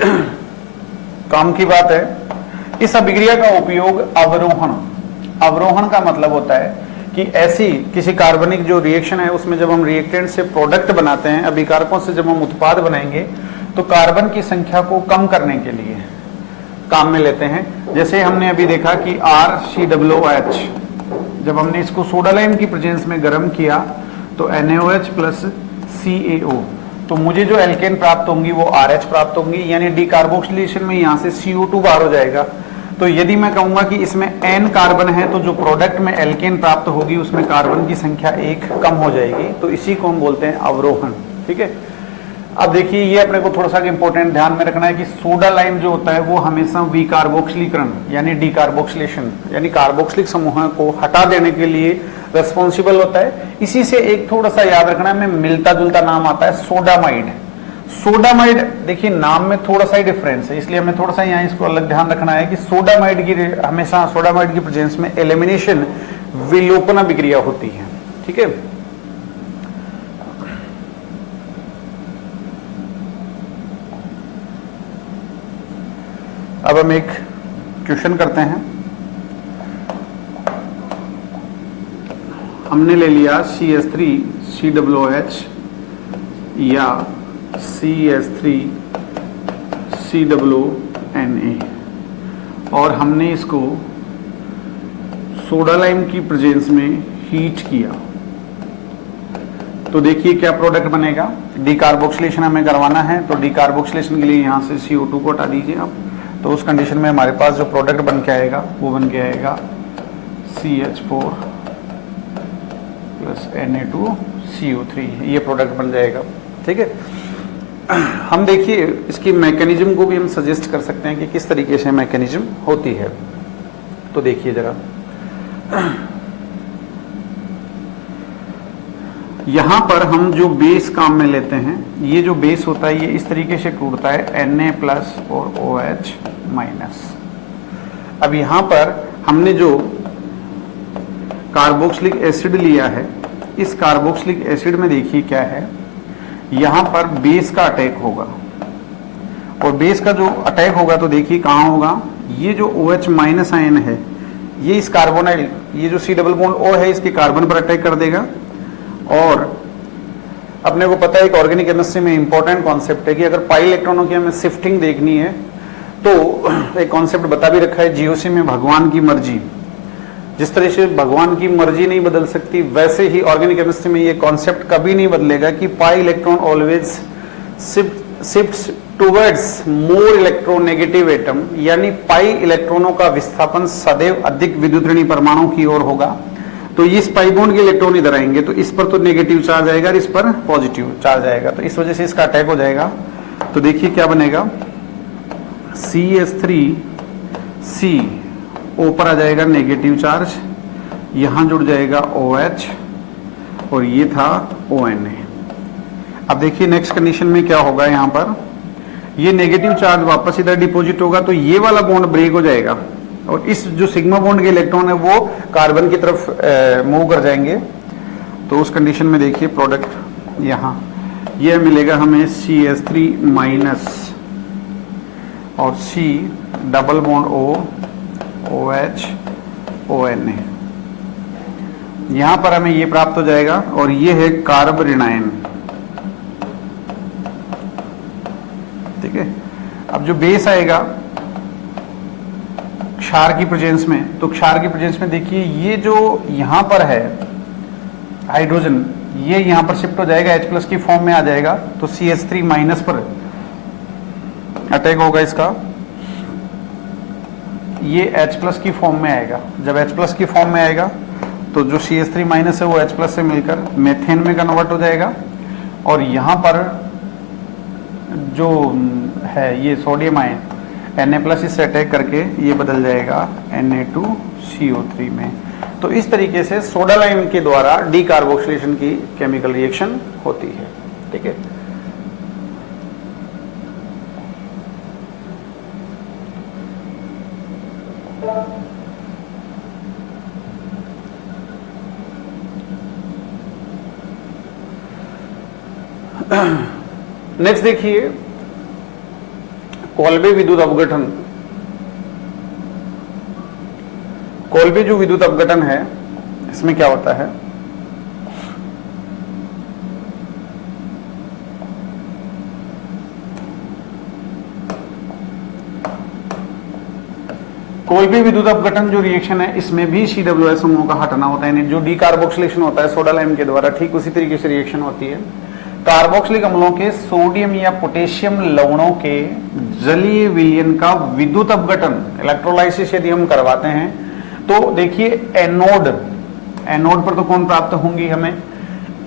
काम की बात है। इस अभिक्रिया का उपयोग अवरोहण का मतलब होता है कि ऐसी किसी कार्बनिक जो रिएक्शन है उसमें जब हम रिएक्टेंट से प्रोडक्ट बनाते हैं, अभिकारकों से जब हम उत्पाद बनाएंगे तो कार्बन की संख्या को कम करने के लिए काम में लेते हैं। जैसे हमने अभी देखा कि RCOOH जब हमने इसको सोडा लाइम की प्रेजेंस में गर्म किया तो NaOH प्लस CaO, तो मुझे जो एल्केन प्राप्त होंगी वो RH प्राप्त होंगी यानी डीकार्बोक्सिलेशन में यहां से CO2 बाहर हो जाएगा। तो यदि मैं कहूंगा कि इसमें N कार्बन है तो जो प्रोडक्ट में एल्केन प्राप्त होगी उसमें कार्बन की संख्या 1 कम हो जाएगी, तो इसी को हम बोलते हैं अवरोहण, ठीक है। अब देखिए ये अपने को थोड़ा सा इंपॉर्टेंट ध्यान में रखना है कि सोडा लाइम जो होता है वो हमेशा विकार्बोक्सिलीकरण यानी डीकार्बोक्सिलेशन यानी कार्बोक्सिलिक समूह को हटा देने के लिए रेस्पॉन्सिबल होता है। इसी से एक थोड़ा सा याद रखना है, मिलता जुलता नाम आता है सोडामाइड। सोडामाइड देखिए नाम में थोड़ा सा ही डिफरेंस है, इसलिए हमें थोड़ा सा यहाँ इसको अलग ध्यान रखना है कि सोडामाइड की हमेशा सोडामाइड की प्रेजेंस में एलिमिनेशन विलोपन अभिक्रिया होती है, ठीक है। अब हम एक क्वेश्चन करते हैं। हमने ले लिया CH3COOH या CH3COONA और हमने इसको सोडा लाइम की प्रेजेंस में हीट किया तो देखिए क्या प्रोडक्ट बनेगा। डीकार्बोक्सिलेशन हमें करवाना है तो डीकार्बोक्सिलेशन के लिए यहां से CO2 को हटा दीजिए आप, तो उस कंडीशन में हमारे पास जो प्रोडक्ट बन के आएगा वो बन के आएगा CH4 प्लस Na2 CO3, ये प्रोडक्ट बन जाएगा। ठीक है, हम देखिए इसकी मैकेनिज्म को भी हम सजेस्ट कर सकते हैं कि किस तरीके से मैकेनिज्म होती है। तो देखिए जरा, यहां पर हम जो बेस काम में लेते हैं, ये जो बेस होता है ये इस तरीके से टूटता है Na प्लस और OH माइनस। अब यहां पर हमने जो कार्बोक्सिलिक एसिड लिया है, इस कार्बोक्सिलिक एसिड में देखिए क्या है, यहां पर बेस का अटैक होगा, और बेस का जो अटैक होगा तो देखिए कहां होगा, ये जो OH माइनस आयन है ये इस कार्बोनाइल, ये जो C डबल बॉन्ड O है इसके कार्बन पर अटैक कर देगा। और अपने को पता है एक ऑर्गेनिक केमिस्ट्री में इंपॉर्टेंट कॉन्सेप्ट है कि अगर पाई इलेक्ट्रॉनों की हमें शिफ्टिंग देखनी है तो एक कॉन्सेप्ट बता भी रखा है जीओसी में, भगवान की मर्जी। जिस तरह से भगवान की मर्जी नहीं बदल सकती, वैसे ही ऑर्गेनिक केमिस्ट्री में ये कॉन्सेप्ट कभी नहीं बदलेगा कि pi electron always shifts towards more electronegative atom, यानी पाई इलेक्ट्रॉनों का विस्थापन सदैव अधिक विद्युत ऋणी परमाणु की ओर होगा। तो इस पाई बॉन्ड के इलेक्ट्रॉन इधर आएंगे तो इस पर तो नेगेटिव चार्ज आएगा और इस पर पॉजिटिव चार्ज आएगा, तो इस वजह से इसका अटैक हो जाएगा। तो देखिए क्या बनेगा, CH3C ऊपर आ जाएगा नेगेटिव चार्ज, यहां जुड़ जाएगा OH और ये था ONA। अब देखिए नेक्स्ट कंडीशन में क्या होगा, यहां पर ये नेगेटिव चार्ज वापस इधर डिपॉजिट होगा तो ये वाला बॉन्ड ब्रेक हो जाएगा और इस जो सिग्मा बॉन्ड के इलेक्ट्रॉन है वो कार्बन की तरफ मूव कर जाएंगे। तो उस कंडीशन में देखिए प्रोडक्ट यहाँ ये मिलेगा हमें CH3 माइनस और C double bond O OH ONA, यहां पर हमें ये प्राप्त हो जाएगा और ये है कार्ब ऋणायन। ठीक है, अब जो बेस आएगा क्षार की प्रेजेंस में, तो क्षार की प्रेजेंस में देखिए ये जो यहां पर है हाइड्रोजन, ये यहां पर शिफ्ट हो जाएगा, H+ की फॉर्म में आ जाएगा, तो CH3 माइनस पर अटैक होगा इसका, ये H+ की फॉर्म में आएगा। जब H+ की फॉर्म में आएगा तो जो CH3 माइनस है वो H+ से मिलकर मेथेन में कन्वर्ट हो जाएगा और यहां पर जो है ये सोडियम आयन Na+ इससे अटैक करके ये बदल जाएगा Na2CO3 में। तो इस तरीके से सोडा लाइम के द्वारा डीकार्बोक्सिलेशन की केमिकल रिएक्शन होती है। ठीक है, नेक्स्ट देखिए कोल्बे विद्युत अपघटन। कोल्बे जो विद्युत अपघटन है इसमें क्या होता है, कोल्बे विद्युत अपघटन जो रिएक्शन है इसमें भी COOH समूह का हटाना होता है, यानी जो डीकार्बोक्सिलेशन होता है सोडा लाइम के द्वारा, ठीक उसी तरीके से रिएक्शन होती है। कार्बोक्सिलिक अम्लों के सोडियम या पोटेशियम लवणों के जलीय विलयन का विद्युत अपघटन इलेक्ट्रोलाइसिस यदि हम करवाते हैं तो देखिए एनोड पर तो कौन प्राप्त होंगी हमें,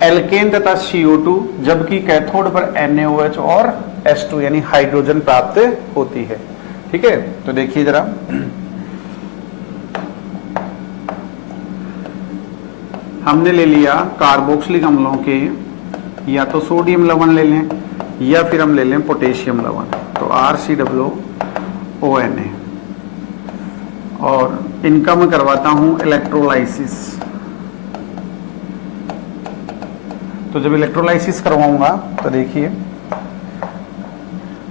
एल्केन तथा CO2, जबकि कैथोड पर NaOH और H2 यानी हाइड्रोजन प्राप्त होती है। ठीक है, तो देखिए जरा हमने ले लिया कार्बोक्सिलिक अम्लों के, या तो सोडियम लवण ले लें या फिर हम ले लें पोटेशियम लवण, तो RCOONA, और इनका मैं करवाता हूं इलेक्ट्रोलाइसिस। तो जब इलेक्ट्रोलाइसिस करवाऊंगा तो देखिए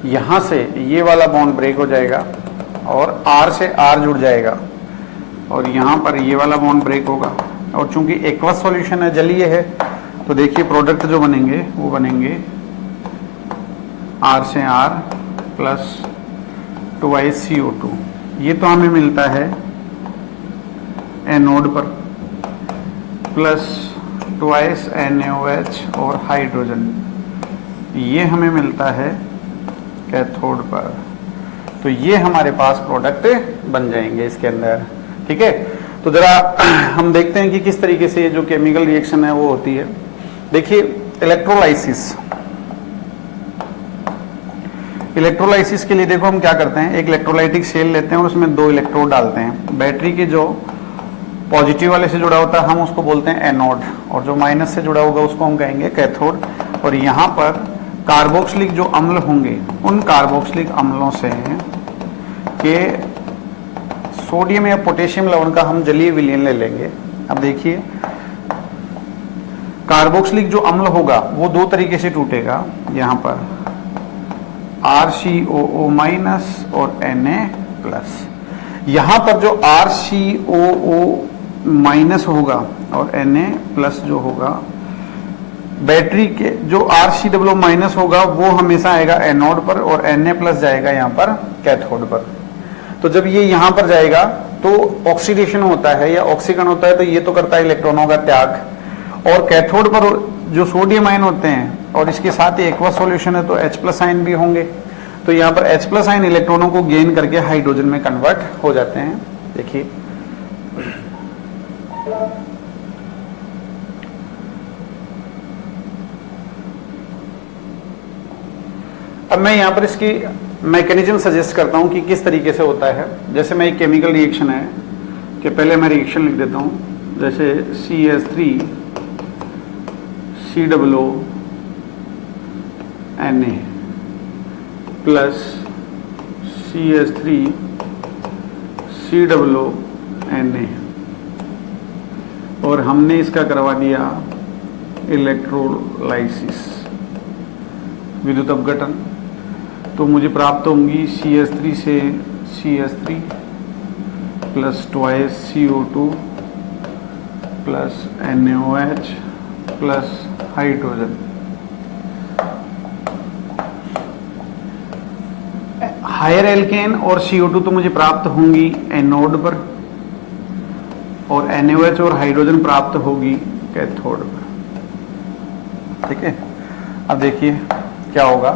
यहां से ये वाला बॉन्ड ब्रेक हो जाएगा और R से R जुड़ जाएगा और यहां पर ये वाला बॉन्ड ब्रेक होगा, और चूंकि एक्वस सॉल्यूशन है, जलीय है, तो देखिए प्रोडक्ट जो बनेंगे वो बनेंगे R से R प्लस 2 CO2। ये तो हमें मिलता है एनोड पर, प्लस 2 NaOH और हाइड्रोजन, ये हमें मिलता है कैथोड पर। तो ये हमारे पास प्रोडक्ट बन जाएंगे इसके अंदर। ठीक है, तो जरा हम देखते हैं कि किस तरीके से ये जो केमिकल रिएक्शन है वो होती है। देखिए इलेक्ट्रोलाइसिस, इलेक्ट्रोलाइसिस के लिए देखो हम क्या करते हैं, एक इलेक्ट्रोलाइटिक सेल लेते हैं और उसमें 2 इलेक्ट्रोड डालते हैं। बैटरी के जो पॉजिटिव वाले से जुड़ा होता है हम उसको बोलते हैं एनोड, और जो माइनस से जुड़ा होगा उसको हम कहेंगे कैथोड। और यहाँ पर कार्बोक्सिलिक जो अम्ल होंगे, उन कार्बोक्सिलिक अम्लों से के सोडियम या पोटेशियम लवण का हम जलीय विलयन ले लेंगे। अब देखिए कार्बोक्सिलिक जो अम्ल होगा वो 2 तरीके से टूटेगा, यहाँ पर RCOO माइनस और Na+। यहां पर जो RCOO माइनस होगा और Na+ जो होगा, बैटरी के जो RCOO माइनस होगा वो हमेशा आएगा एनोड पर और Na+ जाएगा यहां पर कैथोड पर। तो जब ये यहां पर जाएगा तो ऑक्सीडेशन होता है या ऑक्सीकरण होता है, तो ये तो करता है इलेक्ट्रॉनों का त्याग। और कैथोड पर जो सोडियम आयन होते हैं और इसके साथ ही एक्वा सॉल्यूशन है तो H+ आयन भी होंगे, तो यहाँ पर H+ आयन इलेक्ट्रॉनों को गेन करके हाइड्रोजन में कन्वर्ट हो जाते हैं। देखिए अब मैं यहाँ पर इसकी मैकेनिज्म सजेस्ट करता हूँ कि किस तरीके से होता है। जैसे मैं एक केमिकल रिएक्शन है कि पहले मैं रिएक्शन लिख देता हूँ, जैसे CH3 COO Na plus CH3 COO Na, और हमने इसका करवा दिया इलेक्ट्रोलाइसिस, विद्युत अपघटन। तो मुझे प्राप्त होंगी CH3 से CH3 plus twice CO2 plus NaOH plus hydrogen. Higher alkane और CO2 तो मुझे प्राप्त होंगी एनोड पर, और NaOH और हाइड्रोजन प्राप्त होगी कैथोड पर। ठीक है, अब देखिए क्या होगा।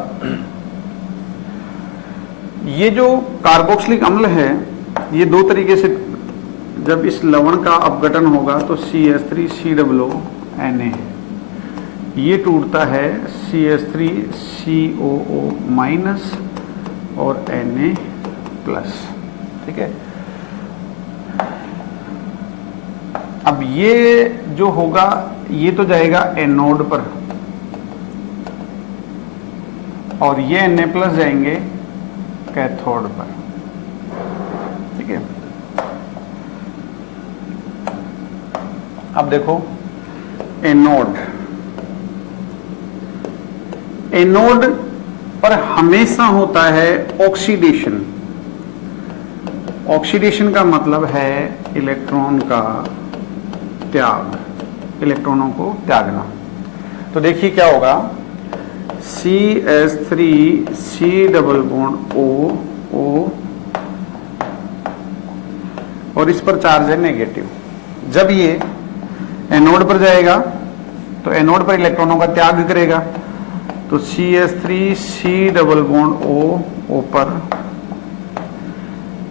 ये जो कार्बोक्सिलिक अम्ल है ये 2 तरीके से, जब इस लवण का अपघटन होगा तो CH3 COO Na, ये टूटता है CH3 COO माइनस और Na+। ठीक है, अब ये जो होगा ये तो जाएगा एनोड पर और ये Na+ जाएंगे कैथोड पर। ठीक है, अब देखो एनोड, एनोड पर हमेशा होता है ऑक्सीडेशन। ऑक्सीडेशन का मतलब है इलेक्ट्रॉन का त्याग, इलेक्ट्रॉनों को त्यागना। तो देखिए क्या होगा, CH3 C double bond O और इस पर चार्ज है नेगेटिव। जब ये एनोड पर जाएगा तो एनोड पर इलेक्ट्रॉनों का त्याग करेगा, तो CH3 C double bond O पर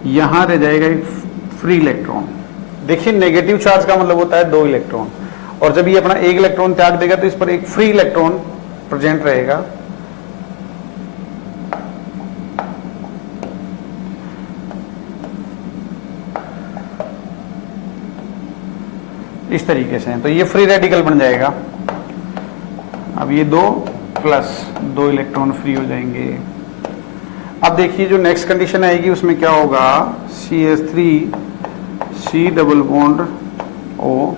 यहां रह जाएगा एक फ्री इलेक्ट्रॉन। देखिए नेगेटिव चार्ज का मतलब होता है 2 इलेक्ट्रॉन, और जब ये अपना 1 इलेक्ट्रॉन त्याग देगा तो इस पर एक फ्री इलेक्ट्रॉन प्रेजेंट रहेगा। इस तरीके से, तो ये फ्री रेडिकल बन जाएगा। अब ये 2 प्लस 2 इलेक्ट्रॉन फ्री हो जाएंगे। अब देखिए जो नेक्स्ट कंडीशन आएगी उसमें क्या होगा, CH3 C double bond O,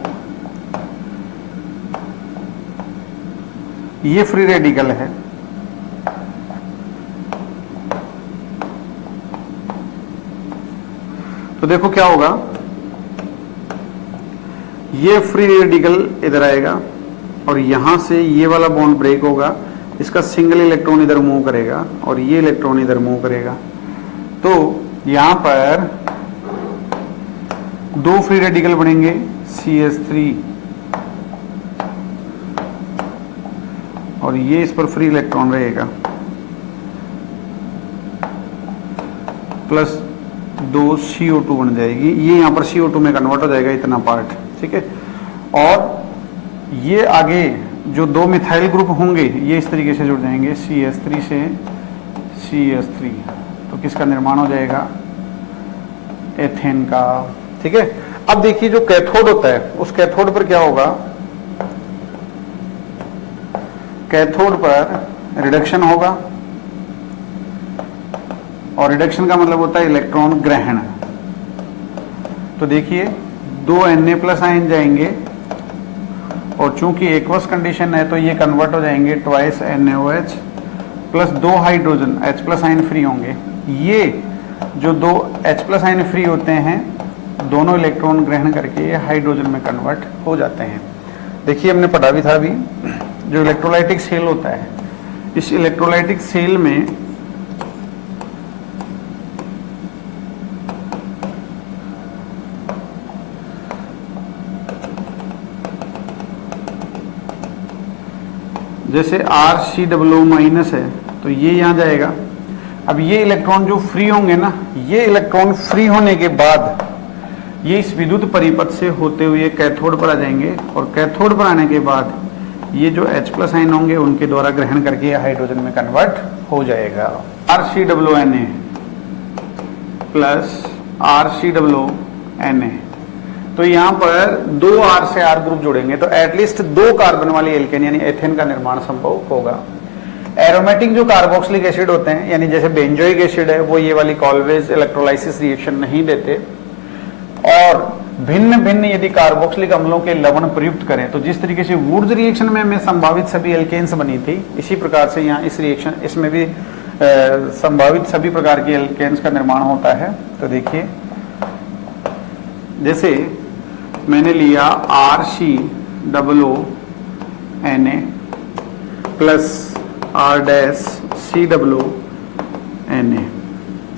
ये फ्री रेडिकल है, तो देखो क्या होगा, ये फ्री रेडिकल इधर आएगा और यहां से ये वाला बॉन्ड ब्रेक होगा, इसका सिंगल इलेक्ट्रॉन इधर मूव करेगा और ये इलेक्ट्रॉन इधर मूव करेगा। तो यहां पर 2 फ्री रेडिकल बनेंगे, CH3 और ये इस पर फ्री इलेक्ट्रॉन रहेगा, प्लस 2 CO2 बन जाएगी। ये यहां पर CO2 में कन्वर्ट हो जाएगा इतना पार्ट। ठीक है, और ये आगे जो दो मिथाइल ग्रुप होंगे ये इस तरीके से जुड़ जाएंगे, CH3 से CH3, तो किसका निर्माण हो जाएगा, एथेन का। ठीक है, अब देखिए जो कैथोड होता है उस कैथोड पर क्या होगा, कैथोड पर रिडक्शन होगा, और रिडक्शन का मतलब होता है इलेक्ट्रॉन ग्रहण। तो देखिए दो Na+ आयन जाएंगे, और चूंकि एक्वस कंडीशन है तो ये कन्वर्ट हो जाएंगे ट्वाइस NaOH प्लस दो हाइड्रोजन H+ आयन फ्री होंगे। ये जो दो H+ आयन फ्री होते हैं दोनों इलेक्ट्रॉन ग्रहण करके ये हाइड्रोजन में कन्वर्ट हो जाते हैं। देखिए हमने पढ़ा भी था अभी, जो इलेक्ट्रोलाइटिक सेल होता है, इस इलेक्ट्रोलाइटिक सेल में जैसे RCOO- है तो ये यहां जाएगा। अब ये इलेक्ट्रॉन जो फ्री होंगे ना, ये इलेक्ट्रॉन फ्री होने के बाद ये इस विद्युत परिपथ से होते हुए कैथोड पर आ जाएंगे, और कैथोड पर आने के बाद ये जो H+ आयन होंगे उनके द्वारा ग्रहण करके हाइड्रोजन में कन्वर्ट हो जाएगा। RCOONA प्लस RCOONA, तो यहाँ पर दो R से R ग्रुप जुड़ेंगे तो एटलीस्ट दो कार्बन वाली एल्केन यानी एथेन का निर्माण संभव होगा। एरोमेटिक जो कार्बोक्सिलिक एसिड होते हैं यानी जैसे बेंजोइक एसिड है, वो ये वाली कॉलवेज इलेक्ट्रोलाइसिस रिएक्शन नहीं देते, और भिन्न भिन्न यदि कार्बोक्सिलिक अम्लों के लवण प्रयुक्त करें तो जिस तरीके से वुड्स रिएक्शन में हमें संभावित सभी एल्केन्स बनी थी, इसी प्रकार से यहाँ इस रिएक्शन इसमें भी संभावित सभी प्रकार की एल्केन्स का निर्माण होता है। तो देखिए जैसे मैंने लिया RCOONA प्लस R'(COONA),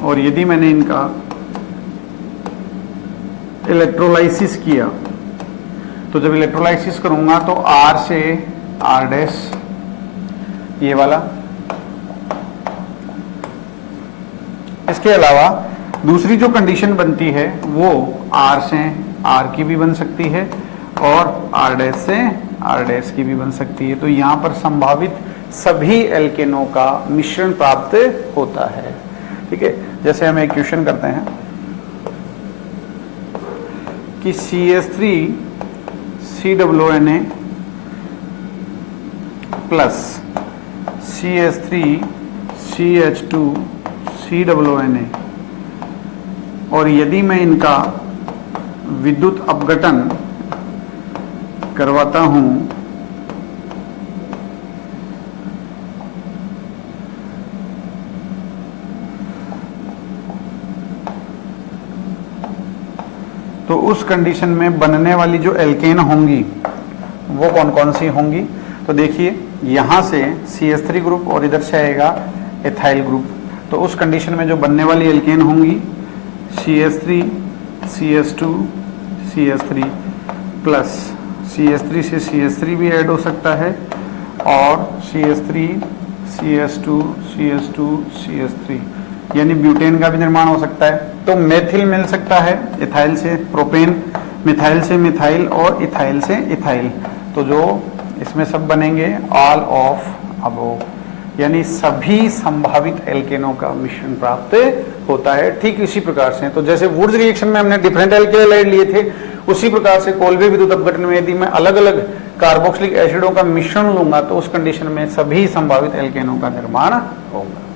और यदि मैंने इनका इलेक्ट्रोलाइसिस किया तो जब इलेक्ट्रोलाइसिस करूंगा तो R से R' ये वाला, इसके अलावा दूसरी जो कंडीशन बनती है वो R से R की भी बन सकती है और R' से R' की भी बन सकती है। तो यहाँ पर संभावित सभी एल्केनों का मिश्रण प्राप्त होता है। ठीक है, जैसे हम एक क्वेश्चन करते हैं कि CH3COONA प्लस CH3CH2COONA, और यदि मैं इनका विद्युत अपघटन करवाता हूं तो उस कंडीशन में बनने वाली जो एल्केन होंगी वो कौन कौन सी होंगी। तो देखिए यहां से CH3 ग्रुप और इधर से आएगा एथाइल ग्रुप, तो उस कंडीशन में जो बनने वाली एल्केन होंगी CH3 CH2 CH3 plus CH3 से CH3 भी ऐड हो सकता है, और CH3 CH2 CH2 CH3 यानी ब्यूटेन का भी निर्माण हो सकता है। तो मेथिल मिल सकता है इथाइल से प्रोपेन, मिथाइल से मिथाइल और इथाइल से इथाइल, तो जो इसमें सब बनेंगे ऑल ऑफ अबोव, यानी सभी संभावित एल्केनों का मिश्रण प्राप्त होता है। ठीक इसी प्रकार से, तो जैसे वुड्स रिएक्शन में हमने डिफरेंट एल्केलाइड लिए थे, उसी प्रकार से कोल्बे विद्युत अपघटन में यदि मैं अलग अलग कार्बोक्सिलिक एसिडों का मिश्रण लूंगा तो उस कंडीशन में सभी संभावित एल्केनों का निर्माण होगा।